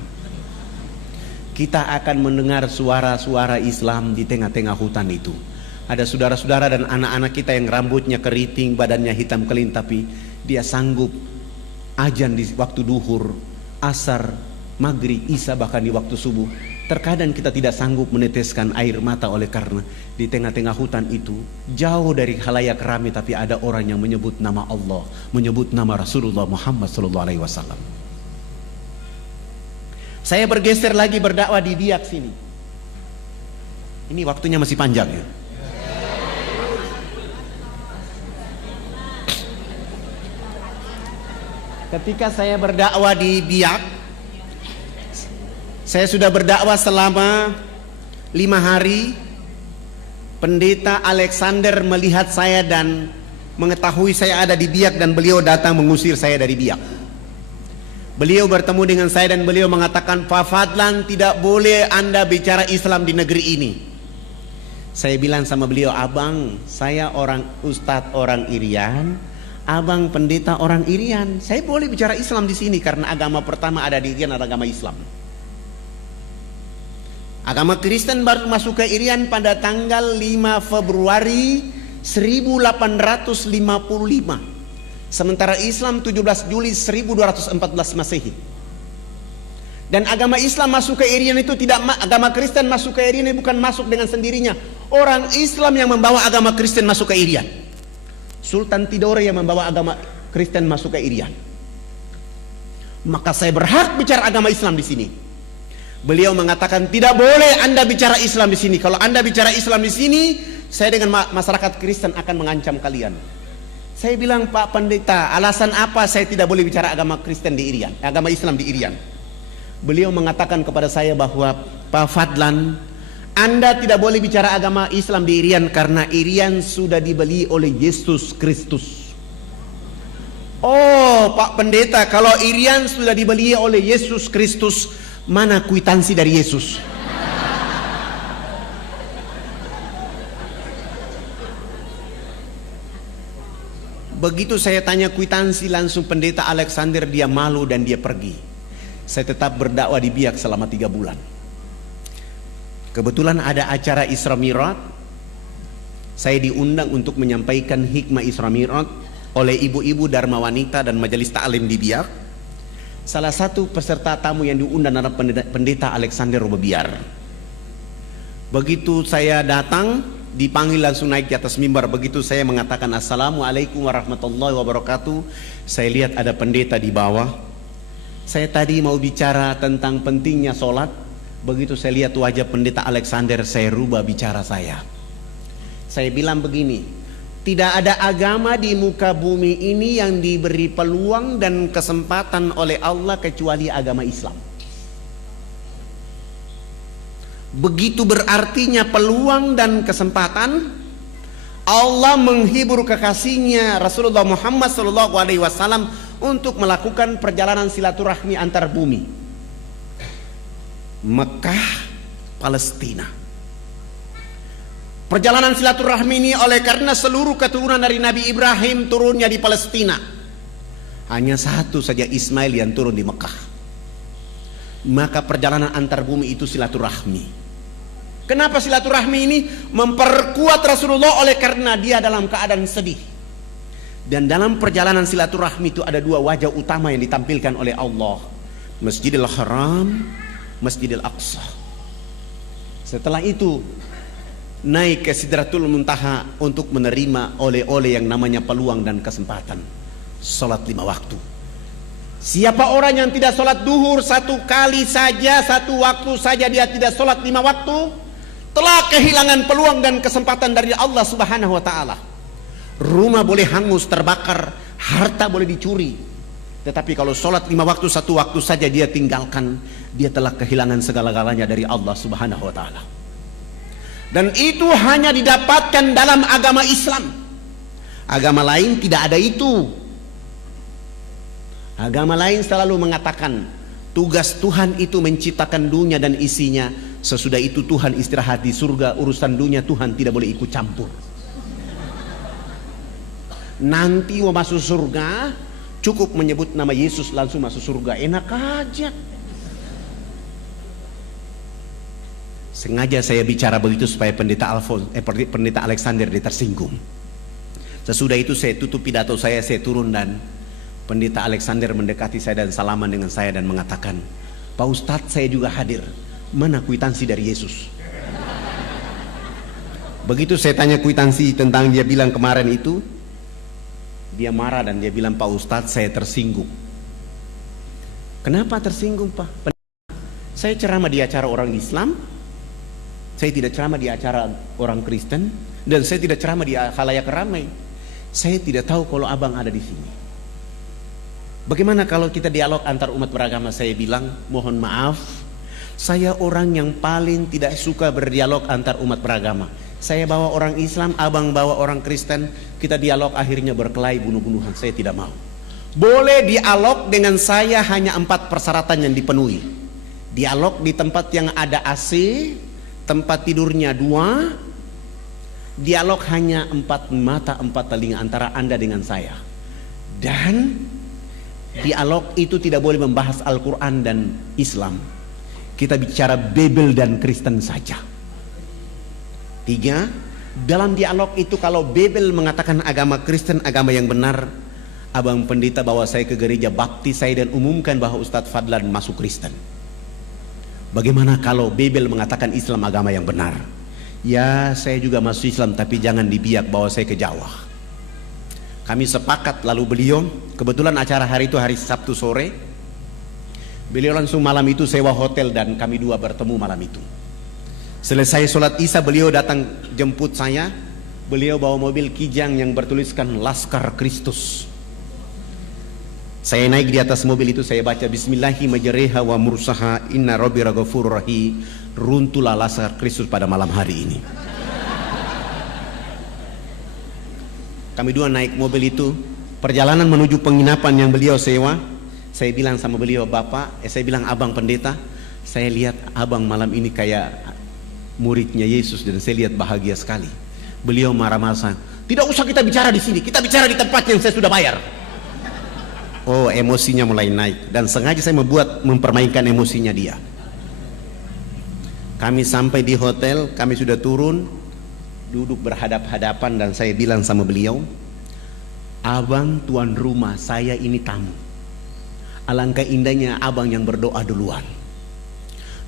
Kita akan mendengar suara-suara Islam di tengah-tengah hutan itu. Ada saudara-saudara dan anak-anak kita yang rambutnya keriting, badannya hitam kelin, tapi dia sanggup azan di waktu duhur, asar, maghrib, isya, bahkan di waktu subuh. Terkadang kita tidak sanggup meneteskan air mata oleh karena di tengah-tengah hutan itu jauh dari khalayak ramai, tapi ada orang yang menyebut nama Allah, menyebut nama Rasulullah Muhammad SAW. Saya bergeser lagi berdakwah di Biak sini. Ini waktunya masih panjang ya. Ketika saya berdakwah di Biak, saya sudah berdakwah selama 5 hari. Pendeta Alexander melihat saya dan mengetahui saya ada di Biak, dan beliau datang mengusir saya dari Biak. Beliau bertemu dengan saya dan beliau mengatakan, Pak Fadlan, tidak boleh Anda bicara Islam di negeri ini. Saya bilang sama beliau, abang, saya orang ustadz orang Irian, abang pendeta orang Irian, saya boleh bicara Islam di sini karena agama pertama ada di Irian adalah agama Islam. Agama Kristen baru masuk ke Irian pada tanggal 5 Februari 1855. Sementara Islam 17 Juli 1214 Masehi. Dan agama Islam masuk ke Irian itu tidak, agama Kristen masuk ke Irian ini bukan masuk dengan sendirinya. Orang Islam yang membawa agama Kristen masuk ke Irian. Sultan Tidore yang membawa agama Kristen masuk ke Irian. Maka saya berhak bicara agama Islam di sini. Beliau mengatakan tidak boleh Anda bicara Islam di sini. Kalau Anda bicara Islam di sini, saya dengan masyarakat Kristen akan mengancam kalian. Saya bilang, Pak Pendeta, alasan apa saya tidak boleh bicara agama Kristen di Irian, agama Islam di Irian? Beliau mengatakan kepada saya bahwa, Pak Fadlan, Anda tidak boleh bicara agama Islam di Irian karena Irian sudah dibeli oleh Yesus Kristus. Oh, Pak Pendeta, kalau Irian sudah dibeli oleh Yesus Kristus, mana kwitansi dari Yesus? Begitu saya tanya kwitansi, langsung Pendeta Alexander dia malu dan dia pergi. Saya tetap berdakwah di Biak selama 3 bulan. Kebetulan ada acara Isra Mi'raj. Saya diundang untuk menyampaikan hikmah Isra Mi'raj oleh ibu-ibu Dharma Wanita dan Majelis Ta'lim di Biak. Salah satu peserta tamu yang diundang adalah Pendeta Alexander Robobiar. Begitu saya datang, dipanggil langsung naik di atas mimbar. Begitu saya mengatakan Assalamualaikum warahmatullahi wabarakatuh, saya lihat ada pendeta di bawah. Saya tadi mau bicara tentang pentingnya sholat. Begitu saya lihat wajah Pendeta Alexander, saya rubah bicara saya. Saya bilang begini, tidak ada agama di muka bumi ini yang diberi peluang dan kesempatan oleh Allah kecuali agama Islam. Begitu berartinya peluang dan kesempatan. Allah menghibur kekasihnya Rasulullah Muhammad SAW untuk melakukan perjalanan silaturahmi antar bumi. Mekah, Palestina. Perjalanan silaturahmi ini oleh karena seluruh keturunan dari Nabi Ibrahim turunnya di Palestina. Hanya satu saja Ismail yang turun di Mekah. Maka perjalanan antar bumi itu silaturahmi. Kenapa silaturahmi ini? Memperkuat Rasulullah oleh karena dia dalam keadaan sedih. Dan dalam perjalanan silaturahmi itu ada 2 wajah utama yang ditampilkan oleh Allah. Masjidil Haram, Masjidil Aqsa. Setelah itu naik ke Sidratul Muntaha untuk menerima oleh-oleh yang namanya peluang dan kesempatan. Salat 5 waktu. Siapa orang yang tidak salat duhur 1 kali saja, 1 waktu saja dia tidak salat 5 waktu, telah kehilangan peluang dan kesempatan dari Allah Subhanahu wa taala. Rumah boleh hangus, terbakar, harta boleh dicuri, tetapi kalau sholat 5 waktu 1 waktu saja dia tinggalkan, dia telah kehilangan segala-galanya dari Allah Subhanahu wa taala. Dan itu hanya didapatkan dalam agama Islam. Agama lain tidak ada itu. Agama lain selalu mengatakan Tugas Tuhan itu menciptakan dunia dan isinya. Sesudah itu Tuhan istirahat di surga. Urusan dunia Tuhan tidak boleh ikut campur. Nanti mau masuk surga, cukup menyebut nama Yesus langsung masuk surga. Enak aja. Sengaja saya bicara begitu supaya pendeta Alexander dia tersinggung. Sesudah itu saya tutup pidato saya turun dan pendeta Alexander mendekati saya dan salaman dengan saya dan mengatakan, "Pak Ustadz, saya juga hadir. Mana kwitansi dari Yesus?" Begitu saya tanya kwitansi tentang dia bilang kemarin itu, dia marah dan dia bilang, "Pak Ustadz, saya tersinggung." Kenapa tersinggung, Pak? Saya ceramah di acara orang Islam, saya tidak ceramah di acara orang Kristen, dan saya tidak ceramah di khalayak ramai. Saya tidak tahu kalau abang ada di sini. Bagaimana kalau kita dialog antar umat beragama? Saya bilang, mohon maaf, saya orang yang paling tidak suka berdialog antar umat beragama. Saya bawa orang Islam, abang bawa orang Kristen, kita dialog akhirnya berkelahi bunuh-bunuhan. Saya tidak mau. Boleh dialog dengan saya hanya 4 persyaratan yang dipenuhi. Dialog di tempat yang ada AC, tempat tidurnya 2, dialog hanya 4 mata 4 telinga antara Anda dengan saya, dan dialog itu tidak boleh membahas Al-Quran dan Islam. Kita bicara Bible dan Kristen saja. 3, dalam dialog itu kalau Bible mengatakan agama Kristen agama yang benar, abang pendeta bawa saya ke gereja baptis saya dan umumkan bahwa Ustadz Fadlan masuk Kristen. Bagaimana kalau Bible mengatakan Islam agama yang benar? Ya, saya juga masuk Islam, tapi jangan dibiak bawa saya ke Jawa. Kami sepakat, lalu beliau, kebetulan acara hari itu hari Sabtu sore, beliau langsung malam itu sewa hotel dan kami 2 bertemu malam itu. Selesai sholat Isya, beliau datang jemput saya. Beliau bawa mobil Kijang yang bertuliskan Laskar Kristus. Saya naik di atas mobil itu, saya baca Bismillahi majreha wa mursaha inna rabbi ghafurur rahim. Runtuhlah Laskar Kristus pada malam hari ini. Kami 2 naik mobil itu, perjalanan menuju penginapan yang beliau sewa. Saya bilang sama beliau, saya bilang, abang pendeta, saya lihat abang malam ini kayak muridnya Yesus dan saya lihat bahagia sekali. Beliau marah-marah, "Tidak usah kita bicara di sini, kita bicara di tempat yang saya sudah bayar." Oh, emosinya mulai naik dan sengaja saya mempermainkan emosinya dia. Kami sampai di hotel, kami sudah turun, duduk berhadap-hadapan dan saya bilang sama beliau, "Abang tuan rumah, saya ini tamu. Alangkah indahnya abang yang berdoa duluan."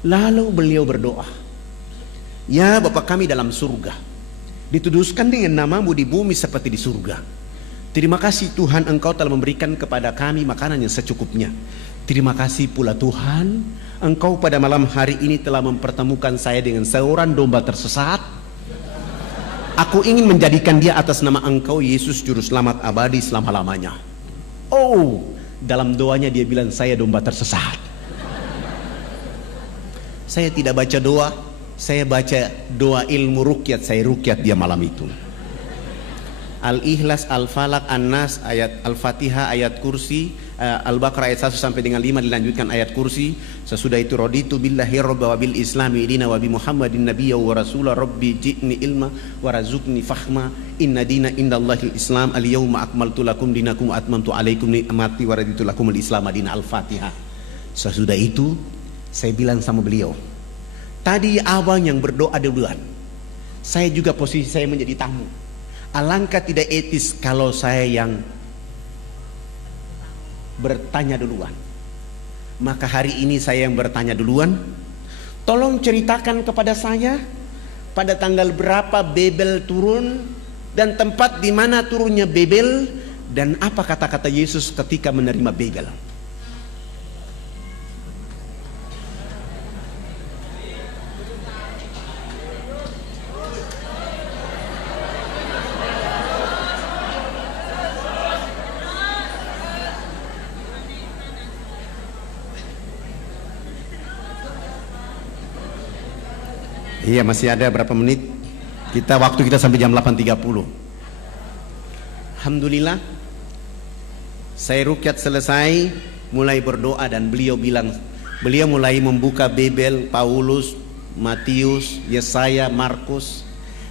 Lalu beliau berdoa, "Ya Bapa kami dalam surga, dituduskan dengan namamu di bumi seperti di surga. Terima kasih Tuhan, Engkau telah memberikan kepada kami makanan yang secukupnya. Terima kasih pula Tuhan, Engkau pada malam hari ini telah mempertemukan saya dengan seorang domba tersesat. Aku ingin menjadikan dia atas nama Engkau Yesus Juru Selamat abadi selama-lamanya." Oh, dalam doanya dia bilang saya domba tersesat. Saya tidak baca doa, saya baca doa ilmu rukyat, saya rukyat dia malam itu. Al-Ikhlas, Al-Falaq, An-Nas, ayat Al-Fatihah, ayat kursi, Al-Baqarah ayat 1 sampai dengan 5 dilanjutkan ayat kursi. Sesudah itu raditu billahi rabba wa bil islami dina wa bi Muhammadin nabiyya wa rasula rabbi ji'ni ilma wa razukni fahma inna dina indallahil islam al-yawma akmaltu lakum dinakum wa atmamtu alaikum ni'mati wa raditu lakum al-islam dina. Al-Fatihah. Sesudah itu saya bilang sama beliau, "Tadi abang yang berdoa duluan, saya juga posisi saya menjadi tamu. Alangkah tidak etis kalau saya yang bertanya duluan. Maka hari ini saya yang bertanya duluan. Tolong ceritakan kepada saya pada tanggal berapa Babel turun dan tempat di mana turunnya Babel dan apa kata-kata Yesus ketika menerima Babel." Iya, masih ada berapa menit? Waktu kita sampai jam 8.30. Alhamdulillah, saya rukyat selesai, mulai berdoa dan beliau bilang, Beliau mulai membuka Bible, Paulus, Matius, Yesaya, Markus.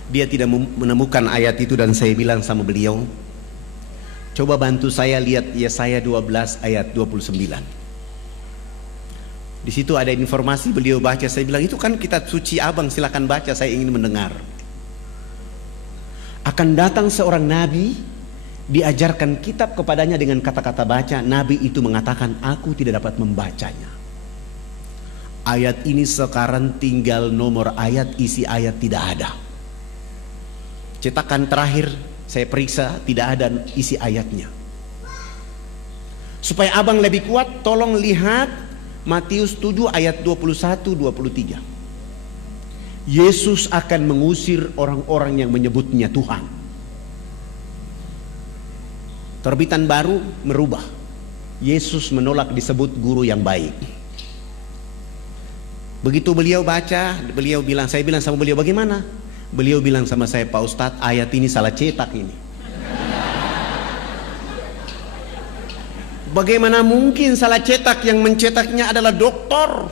Dia tidak menemukan ayat itu dan saya bilang sama beliau, coba bantu saya lihat Yesaya 12 ayat 29. Di situ ada informasi, beliau baca, saya bilang itu kan kitab suci abang, silakan baca, saya ingin mendengar. Akan datang seorang nabi, diajarkan kitab kepadanya dengan kata-kata baca. Nabi itu mengatakan, aku tidak dapat membacanya. Ayat ini sekarang tinggal nomor ayat, isi ayat tidak ada. Cetakan terakhir saya periksa tidak ada isi ayatnya. Supaya abang lebih kuat, tolong lihat Matius 7 ayat 21-23. Yesus akan mengusir orang-orang yang menyebutnya Tuhan. Terbitan baru merubah. Yesus menolak disebut guru yang baik. Begitu beliau baca, beliau bilang, saya bilang sama beliau, bagaimana? Beliau bilang sama saya, Pak Ustadz, ayat ini salah cetak ini. Bagaimana mungkin salah cetak? Yang mencetaknya adalah doktor.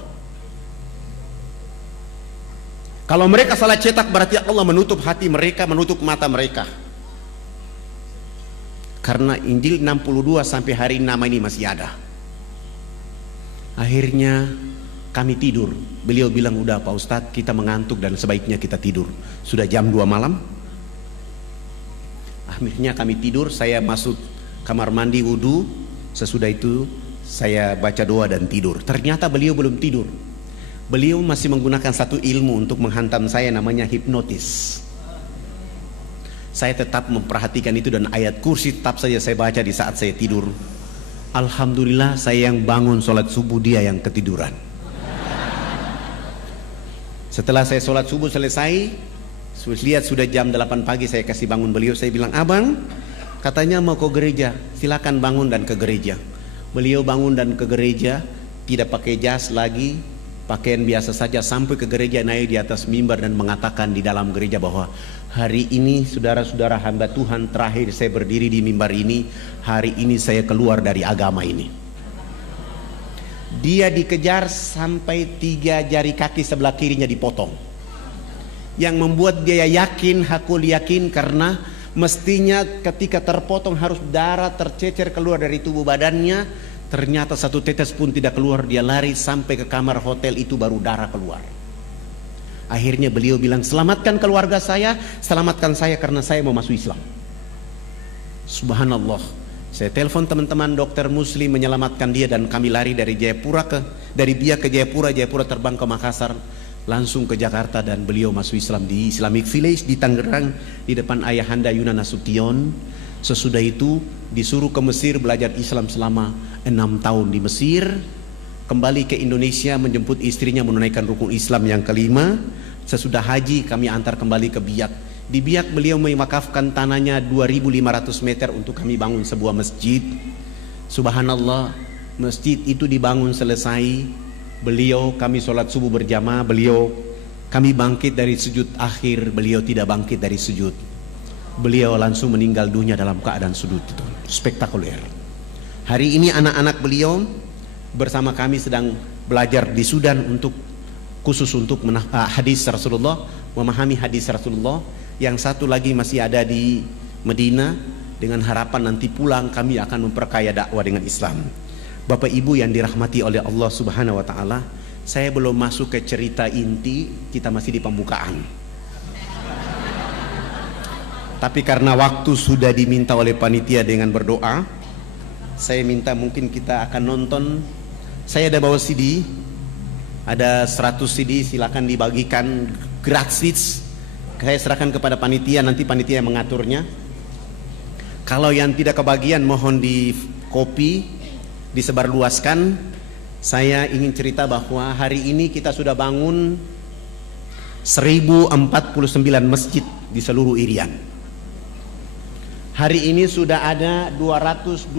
Kalau mereka salah cetak berarti Allah menutup hati mereka, menutup mata mereka. Karena Injil 62 sampai hari nama ini masih ada. Akhirnya kami tidur. Beliau bilang, udah Pak Ustadz, kita mengantuk dan sebaiknya kita tidur. Sudah jam 2 malam. Akhirnya kami tidur. Saya masuk kamar mandi wudhu. Sesudah itu saya baca doa dan tidur. Ternyata beliau belum tidur. Beliau masih menggunakan satu ilmu untuk menghantam saya, namanya hipnotis. Saya tetap memperhatikan itu dan ayat kursi tetap saja saya baca di saat saya tidur. Alhamdulillah saya yang bangun sholat subuh, dia yang ketiduran. Setelah saya sholat subuh selesai, lihat sudah jam 8 pagi, saya kasih bangun beliau. Saya bilang, abang katanya mau ke gereja, silakan bangun dan ke gereja. Beliau bangun dan ke gereja, tidak pakai jas lagi, pakaian biasa saja, sampai ke gereja, naik di atas mimbar dan mengatakan di dalam gereja bahwa hari ini saudara-saudara hamba Tuhan, terakhir saya berdiri di mimbar ini, hari ini saya keluar dari agama ini. Dia dikejar sampai 3 jari kaki sebelah kirinya dipotong. Yang membuat dia yakin, hakul yakin, karena mestinya ketika terpotong harus darah tercecer keluar dari tubuh badannya. Ternyata satu tetes pun tidak keluar. Dia lari sampai ke kamar hotel itu, baru darah keluar. Akhirnya beliau bilang, selamatkan keluarga saya, selamatkan saya karena saya mau masuk Islam. Subhanallah. Saya telepon teman-teman dokter muslim menyelamatkan dia dan kami lari dari Biak ke Jayapura, Jayapura terbang ke Makassar, langsung ke Jakarta dan beliau masuk Islam di Islamic Village di Tangerang di depan ayahanda Yunan Nasution. Sesudah itu disuruh ke Mesir belajar Islam selama 6 tahun di Mesir. Kembali ke Indonesia menjemput istrinya menunaikan rukun Islam yang kelima. Sesudah haji kami antar kembali ke Biak. Di Biak beliau mewakafkan tanahnya 2.500 meter untuk kami bangun sebuah masjid. Subhanallah, masjid itu dibangun selesai. Beliau, kami sholat subuh berjamaah. Kami bangkit dari sujud akhir. Beliau tidak bangkit dari sujud. Beliau langsung meninggal dunia dalam keadaan sujud itu. Spektakuler. Hari ini anak-anak beliau bersama kami sedang belajar di Sudan khusus untuk hadis Rasulullah, memahami hadis Rasulullah. Yang satu lagi masih ada di Medina, dengan harapan nanti pulang kami akan memperkaya dakwah dengan Islam. Bapak Ibu yang dirahmati oleh Allah Subhanahu wa taala, saya belum masuk ke cerita inti, kita masih di pembukaan. Tapi karena waktu sudah diminta oleh panitia dengan berdoa, saya minta mungkin kita akan nonton. Saya ada bawa CD, ada 100 CD, silakan dibagikan gratis. Saya serahkan kepada panitia, nanti panitia yang mengaturnya. Kalau yang tidak kebagian mohon di copy, disebarluaskan. Saya ingin cerita bahwa hari ini kita sudah bangun 1049 masjid di seluruh Irian. Hari ini sudah ada 229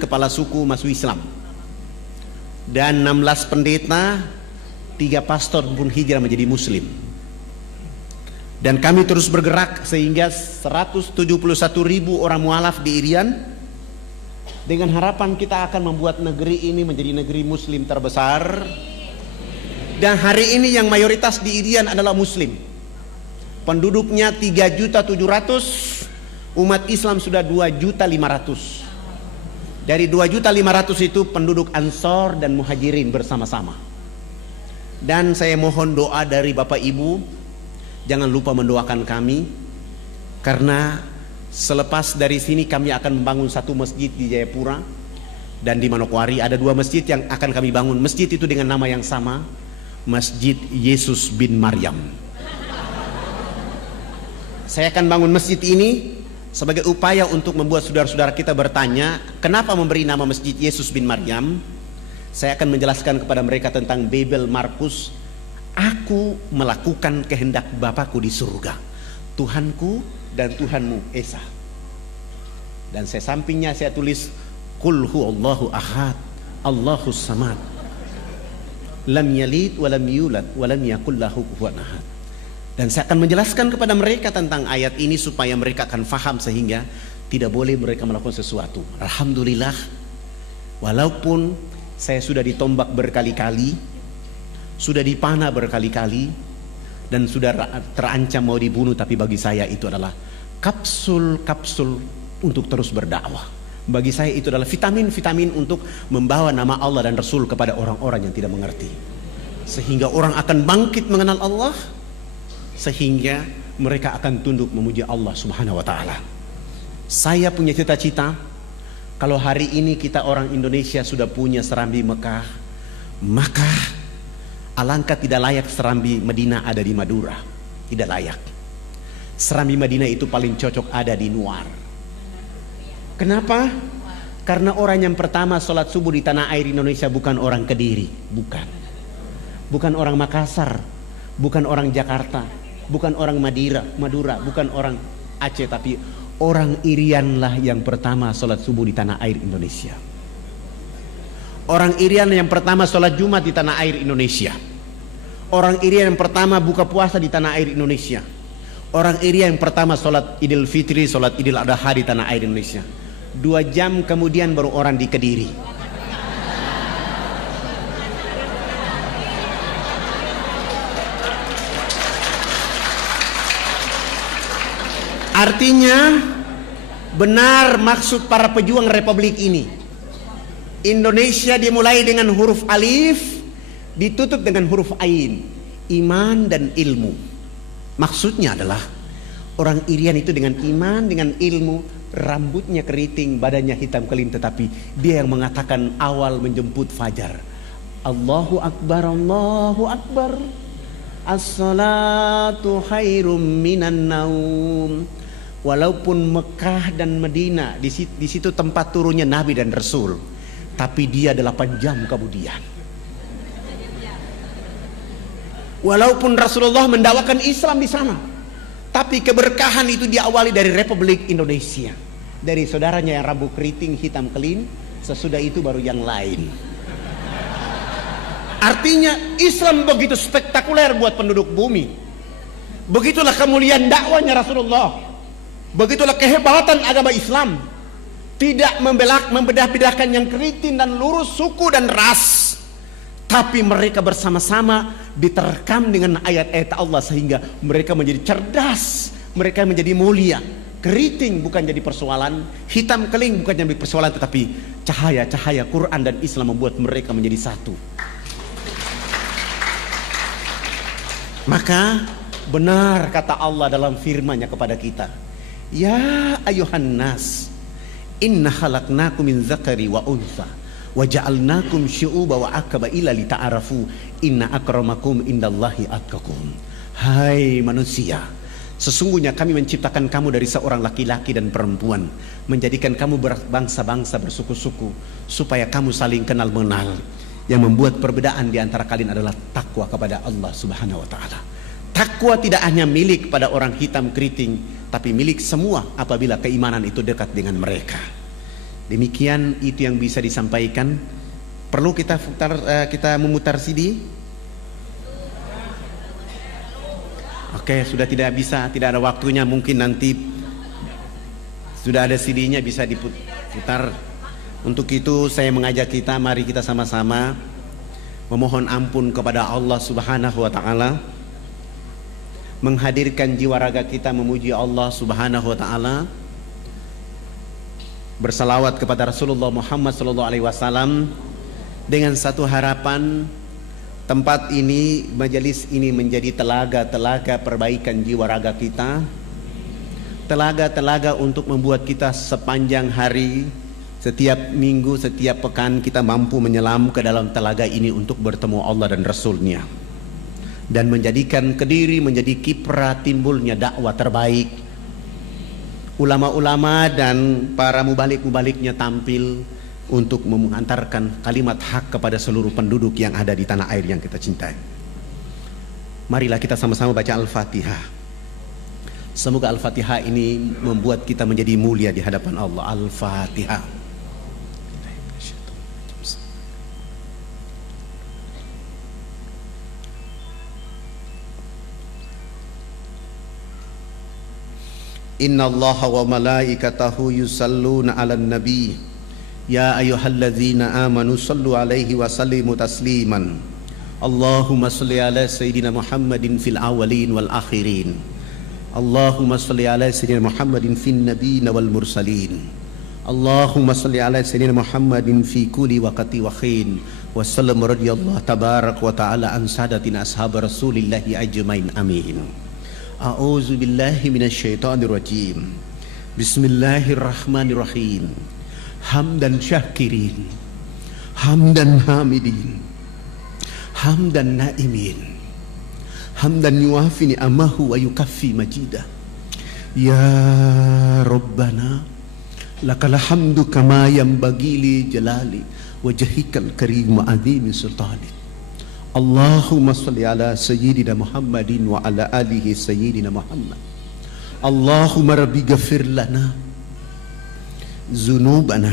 kepala suku masuk Islam dan 16 pendeta, 3 pastor pun hijrah menjadi Muslim. Dan kami terus bergerak sehingga 171.000 orang mualaf di Irian dengan harapan kita akan membuat negeri ini menjadi negeri muslim terbesar. Dan hari ini yang mayoritas di Irian adalah muslim. Penduduknya 3.700.000, umat Islam sudah 2.500.000. Dari 2.500.000 itu penduduk Ansor dan Muhajirin bersama-sama. Dan saya mohon doa dari Bapak Ibu, jangan lupa mendoakan kami, karena selepas dari sini kami akan membangun satu masjid di Jayapura dan di Manokwari. Ada 2 masjid yang akan kami bangun. Masjid itu dengan nama yang sama, Masjid Yesus bin Maryam. Saya akan bangun masjid ini sebagai upaya untuk membuat saudara-saudara kita bertanya, kenapa memberi nama Masjid Yesus bin Maryam? Saya akan menjelaskan kepada mereka tentang Babel Markus. Aku melakukan kehendak Bapakku di surga, Tuhanku dan Tuhanmu Esa. Dan saya sampingnya saya tulis Qul huwallahu ahad, Allahus samad, lam yalid wa lam yulad wa lam yakul lahu kufuwan ahad. Dan saya akan menjelaskan kepada mereka tentang ayat ini supaya mereka akan faham, sehingga tidak boleh mereka melakukan sesuatu. Alhamdulillah, walaupun saya sudah ditombak berkali-kali, sudah dipanah berkali-kali, dan sudah terancam mau dibunuh, tapi bagi saya itu adalah kapsul-kapsul untuk terus berdakwah. Bagi saya itu adalah vitamin-vitamin untuk membawa nama Allah dan Rasul kepada orang-orang yang tidak mengerti, sehingga orang akan bangkit mengenal Allah, sehingga mereka akan tunduk memuji Allah Subhanahu wa taala. Saya punya cita-cita, kalau hari ini kita orang Indonesia sudah punya serambi Mekah, maka alangkah tidak layak serambi Madinah ada di Madura. Tidak layak. Serambi Madinah itu paling cocok ada di Nuar. Kenapa? Karena orang yang pertama sholat subuh di tanah air Indonesia bukan orang Kediri, bukan orang Makassar, bukan orang Jakarta, bukan orang Madura, bukan orang Aceh, tapi orang Irian lah yang pertama sholat subuh di tanah air Indonesia. Orang Irian yang pertama sholat Jumat di tanah air Indonesia. Orang Irian yang pertama buka puasa di tanah air Indonesia. Orang Irian yang pertama sholat Idul Fitri, sholat Idul Adha di tanah air Indonesia. 2 jam kemudian baru orang di Kediri. Artinya benar maksud para pejuang republik ini. Indonesia dimulai dengan huruf alif, ditutup dengan huruf ain, iman dan ilmu. Maksudnya adalah orang Irian itu dengan iman, dengan ilmu, rambutnya keriting, badannya hitam kelim, tetapi dia yang mengatakan awal menjemput fajar. Allahu Akbar, Allahu Akbar, as-salatu khairum minan naum. Walaupun Mekah dan Madinah di situ tempat turunnya Nabi dan Rasul, tapi dia 8 jam kemudian. Walaupun Rasulullah mendakwakan Islam di sana, tapi keberkahan itu diawali dari Republik Indonesia, dari saudaranya yang rambut keriting hitam kelim. Sesudah itu baru yang lain. Artinya Islam begitu spektakuler buat penduduk bumi. Begitulah kemuliaan dakwanya Rasulullah. Begitulah kehebatan agama Islam. Tidak membedah-bedahkan yang keriting dan lurus, suku dan ras, tapi mereka bersama-sama diterkam dengan ayat-ayat Allah, sehingga mereka menjadi cerdas, mereka menjadi mulia. Keriting bukan jadi persoalan, hitam keling bukan jadi persoalan, tetapi cahaya-cahaya Quran dan Islam membuat mereka menjadi satu. Maka benar kata Allah dalam firman-Nya kepada kita, ya ayuhan nas, inna khalaqnakum min dzakari wa untha wa ja'alnakum syu'uba wa aqbaila lita'arafu inna akramakum indallahi atqakum. Hai manusia, sesungguhnya kami menciptakan kamu dari seorang laki-laki dan perempuan, menjadikan kamu berbangsa-bangsa, bersuku-suku, supaya kamu saling kenal mengenal. Yang membuat perbedaan di antara kalian adalah takwa kepada Allah Subhanahu wa taala. Takwa tidak hanya milik pada orang hitam keriting, tapi milik semua apabila keimanan itu dekat dengan mereka. Demikian itu yang bisa disampaikan. Perlu kita memutar CD? Oke, sudah tidak bisa, tidak ada waktunya. Mungkin nanti sudah ada CD-nya bisa diputar. Untuk itu saya mengajak kita, mari kita sama-sama memohon ampun kepada Allah Subhanahu wa taala, menghadirkan jiwa raga kita memuji Allah Subhanahu wa taala, bersalawat kepada Rasulullah Muhammad sallallahu alaihi wasallam dengan satu harapan, tempat ini, majelis ini menjadi telaga-telaga perbaikan jiwa raga kita, telaga-telaga untuk membuat kita sepanjang hari, setiap minggu, setiap pekan kita mampu menyelam ke dalam telaga ini untuk bertemu Allah dan Rasul-Nya, dan menjadikan Kediri menjadi kiprah timbulnya dakwah terbaik. Ulama-ulama dan para mubalik-mubaliknya tampil untuk mengantarkan kalimat hak kepada seluruh penduduk yang ada di tanah air yang kita cintai. Marilah kita sama-sama baca Al-Fatihah. Semoga Al-Fatihah ini membuat kita menjadi mulia di hadapan Allah. Al-Fatihah. Inna Allah wa malaikatahu yusalluna ala nabi ya ayyuhalladzina amanu sallu alaihi wa sallimu tasliman. Allahumma salli ala sayyidina Muhammadin fil awwalin wal akhirin. Allahumma salli ala sayyidina Muhammadin fin nabiyyin wal mursalin. Allahumma salli ala sayyidina Muhammadin fi kulli waqti wa khin. Wa sallam radhiyallahu tabarak wa ta'ala an sadatina ashab Rasulillahi ajmain. Amin. A'udzu billahi minasyaitonir rajim. Bismillahirrahmanirrahim. Hamdan syakirin, hamdan hamidin, hamdan naimin, hamdan yuafi ni'amahu wa yukaffi majidah. Ya Rabbana lakal hamdu kama yanbaghi li jalali wajhikal karim wa azimi sultanik. Allahumma salli ala sayyidina Muhammadin wa ala alihi sayyidina Muhammad. Allahumma rabbi ghafir lana zunubana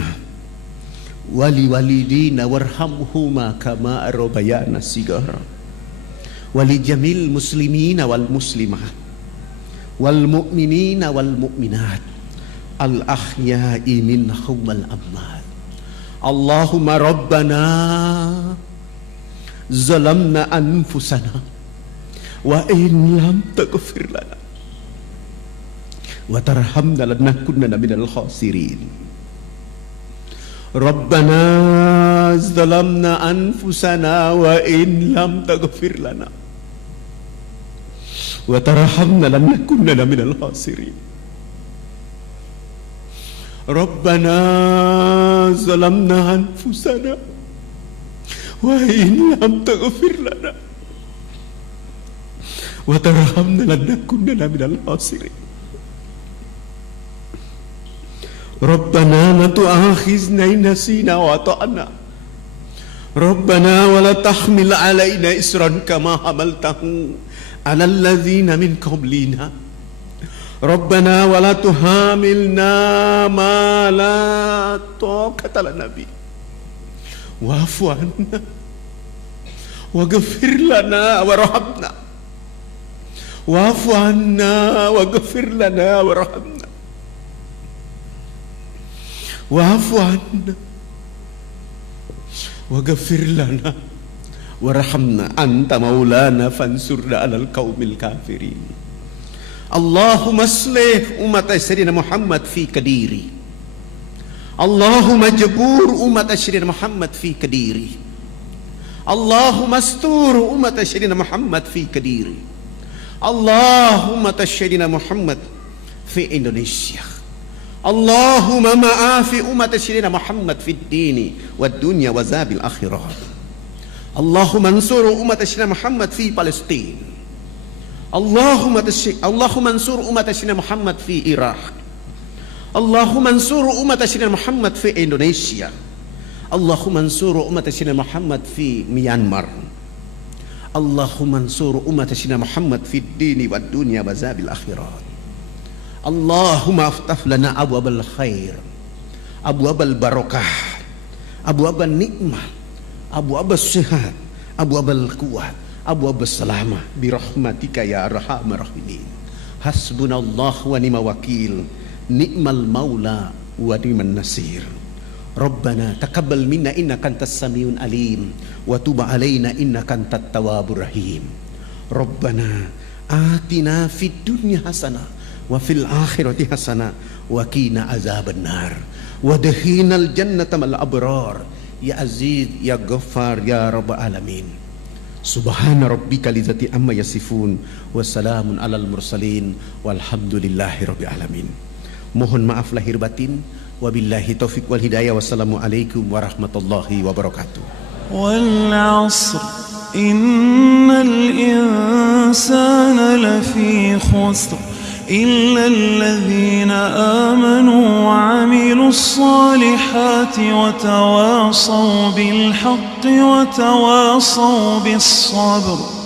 wali walidina warhamhuma kama rabbayana sigara wali jamil muslimina wal muslimat wal mu'minina wal mu'minat al ahya'i minhum wal amwat. Allahumma rabbana zalamna anfusana wa in lam taghfir lana wa tarhamna lanakunanna minal khasirin. Rabbana zalamna anfusana wa in lam taghfir lana wa tarhamna lanakunanna minal khasirin. Rabbana zalamna anfusana wa in lam taghfir lana wa tarhamna lanakunanna minal khasirin. Rabbana la tu'akhizna in nasina wa ata'na. Rabbana wa la tahmil 'alaina isran kama hamaltahu 'alal ladzina min qablina. Rabbana wa la tuhamilna ma la taqata lana bi. Wa'fu 'anna waghfir lana warhamna. Wa'fu 'anna waghfir lana warhamna. Wa'fu 'anna waghfir lana warhamna anta maulana fansurna 'alal qaumil kafirin. Allahumma aslih umat Sayyidina Muhammad fi Kediri. Allahumma jabur umat Sayyidina Muhammad fi Kediri. Allahumma astur umat Sayyidina Muhammad fi Kediri. Allahumma Sayyidina Muhammad fi Indonesia. Allahumma ma'afi umat Sayyidina Muhammad fid dini wad dunya wa zabil akhirah. Allahumma ansur umat Sayyidina Muhammad fi Palestin. Allahumma ansur umat Sayyidina Muhammad fi Iraq. Allahumma ansur umat Sayyidina Muhammad fi Indonesia. Allahumma ansur umat Sayyidina Muhammad fi Myanmar. Allahumma ansur umat Sayyidina Muhammad fid dini wad dunya wa zabil akhirah. Allahumma aftah lana abwabal khair, abwabal barakah, abwabal nikmah, abwabal sehat, abwabal kuat, abwabal salamah birahmatika ya arhamar rahimin. Hasbunallah wa ni'mal wakil, ni'mal maula wa ni'man nasir. Rabbana taqabbal minna innaka antas samiun alim wa tub alaina innaka antat tawwabur rahim. Rabbana atina fid dunya hasanah wa fil akhirati hasanah wa qina azabannar wa adkhilnal jannata mal abrar ya aziz ya ghaffar ya rabbal alamin. Subhana rabbika lidzati amma yasifun wa salamun alal mursalin walhamdulillahi rabbil alamin. Mohon maaf lahir batin. Wabillahi taufiq wal hidayah. Wassalamualaikum warahmatullahi wabarakatuh. Wal 'asr innal insana lafi khusr illa alladhina amanu wa 'amilus salihati wa tawasaw bil haqqi wa tawasaw bis sabr.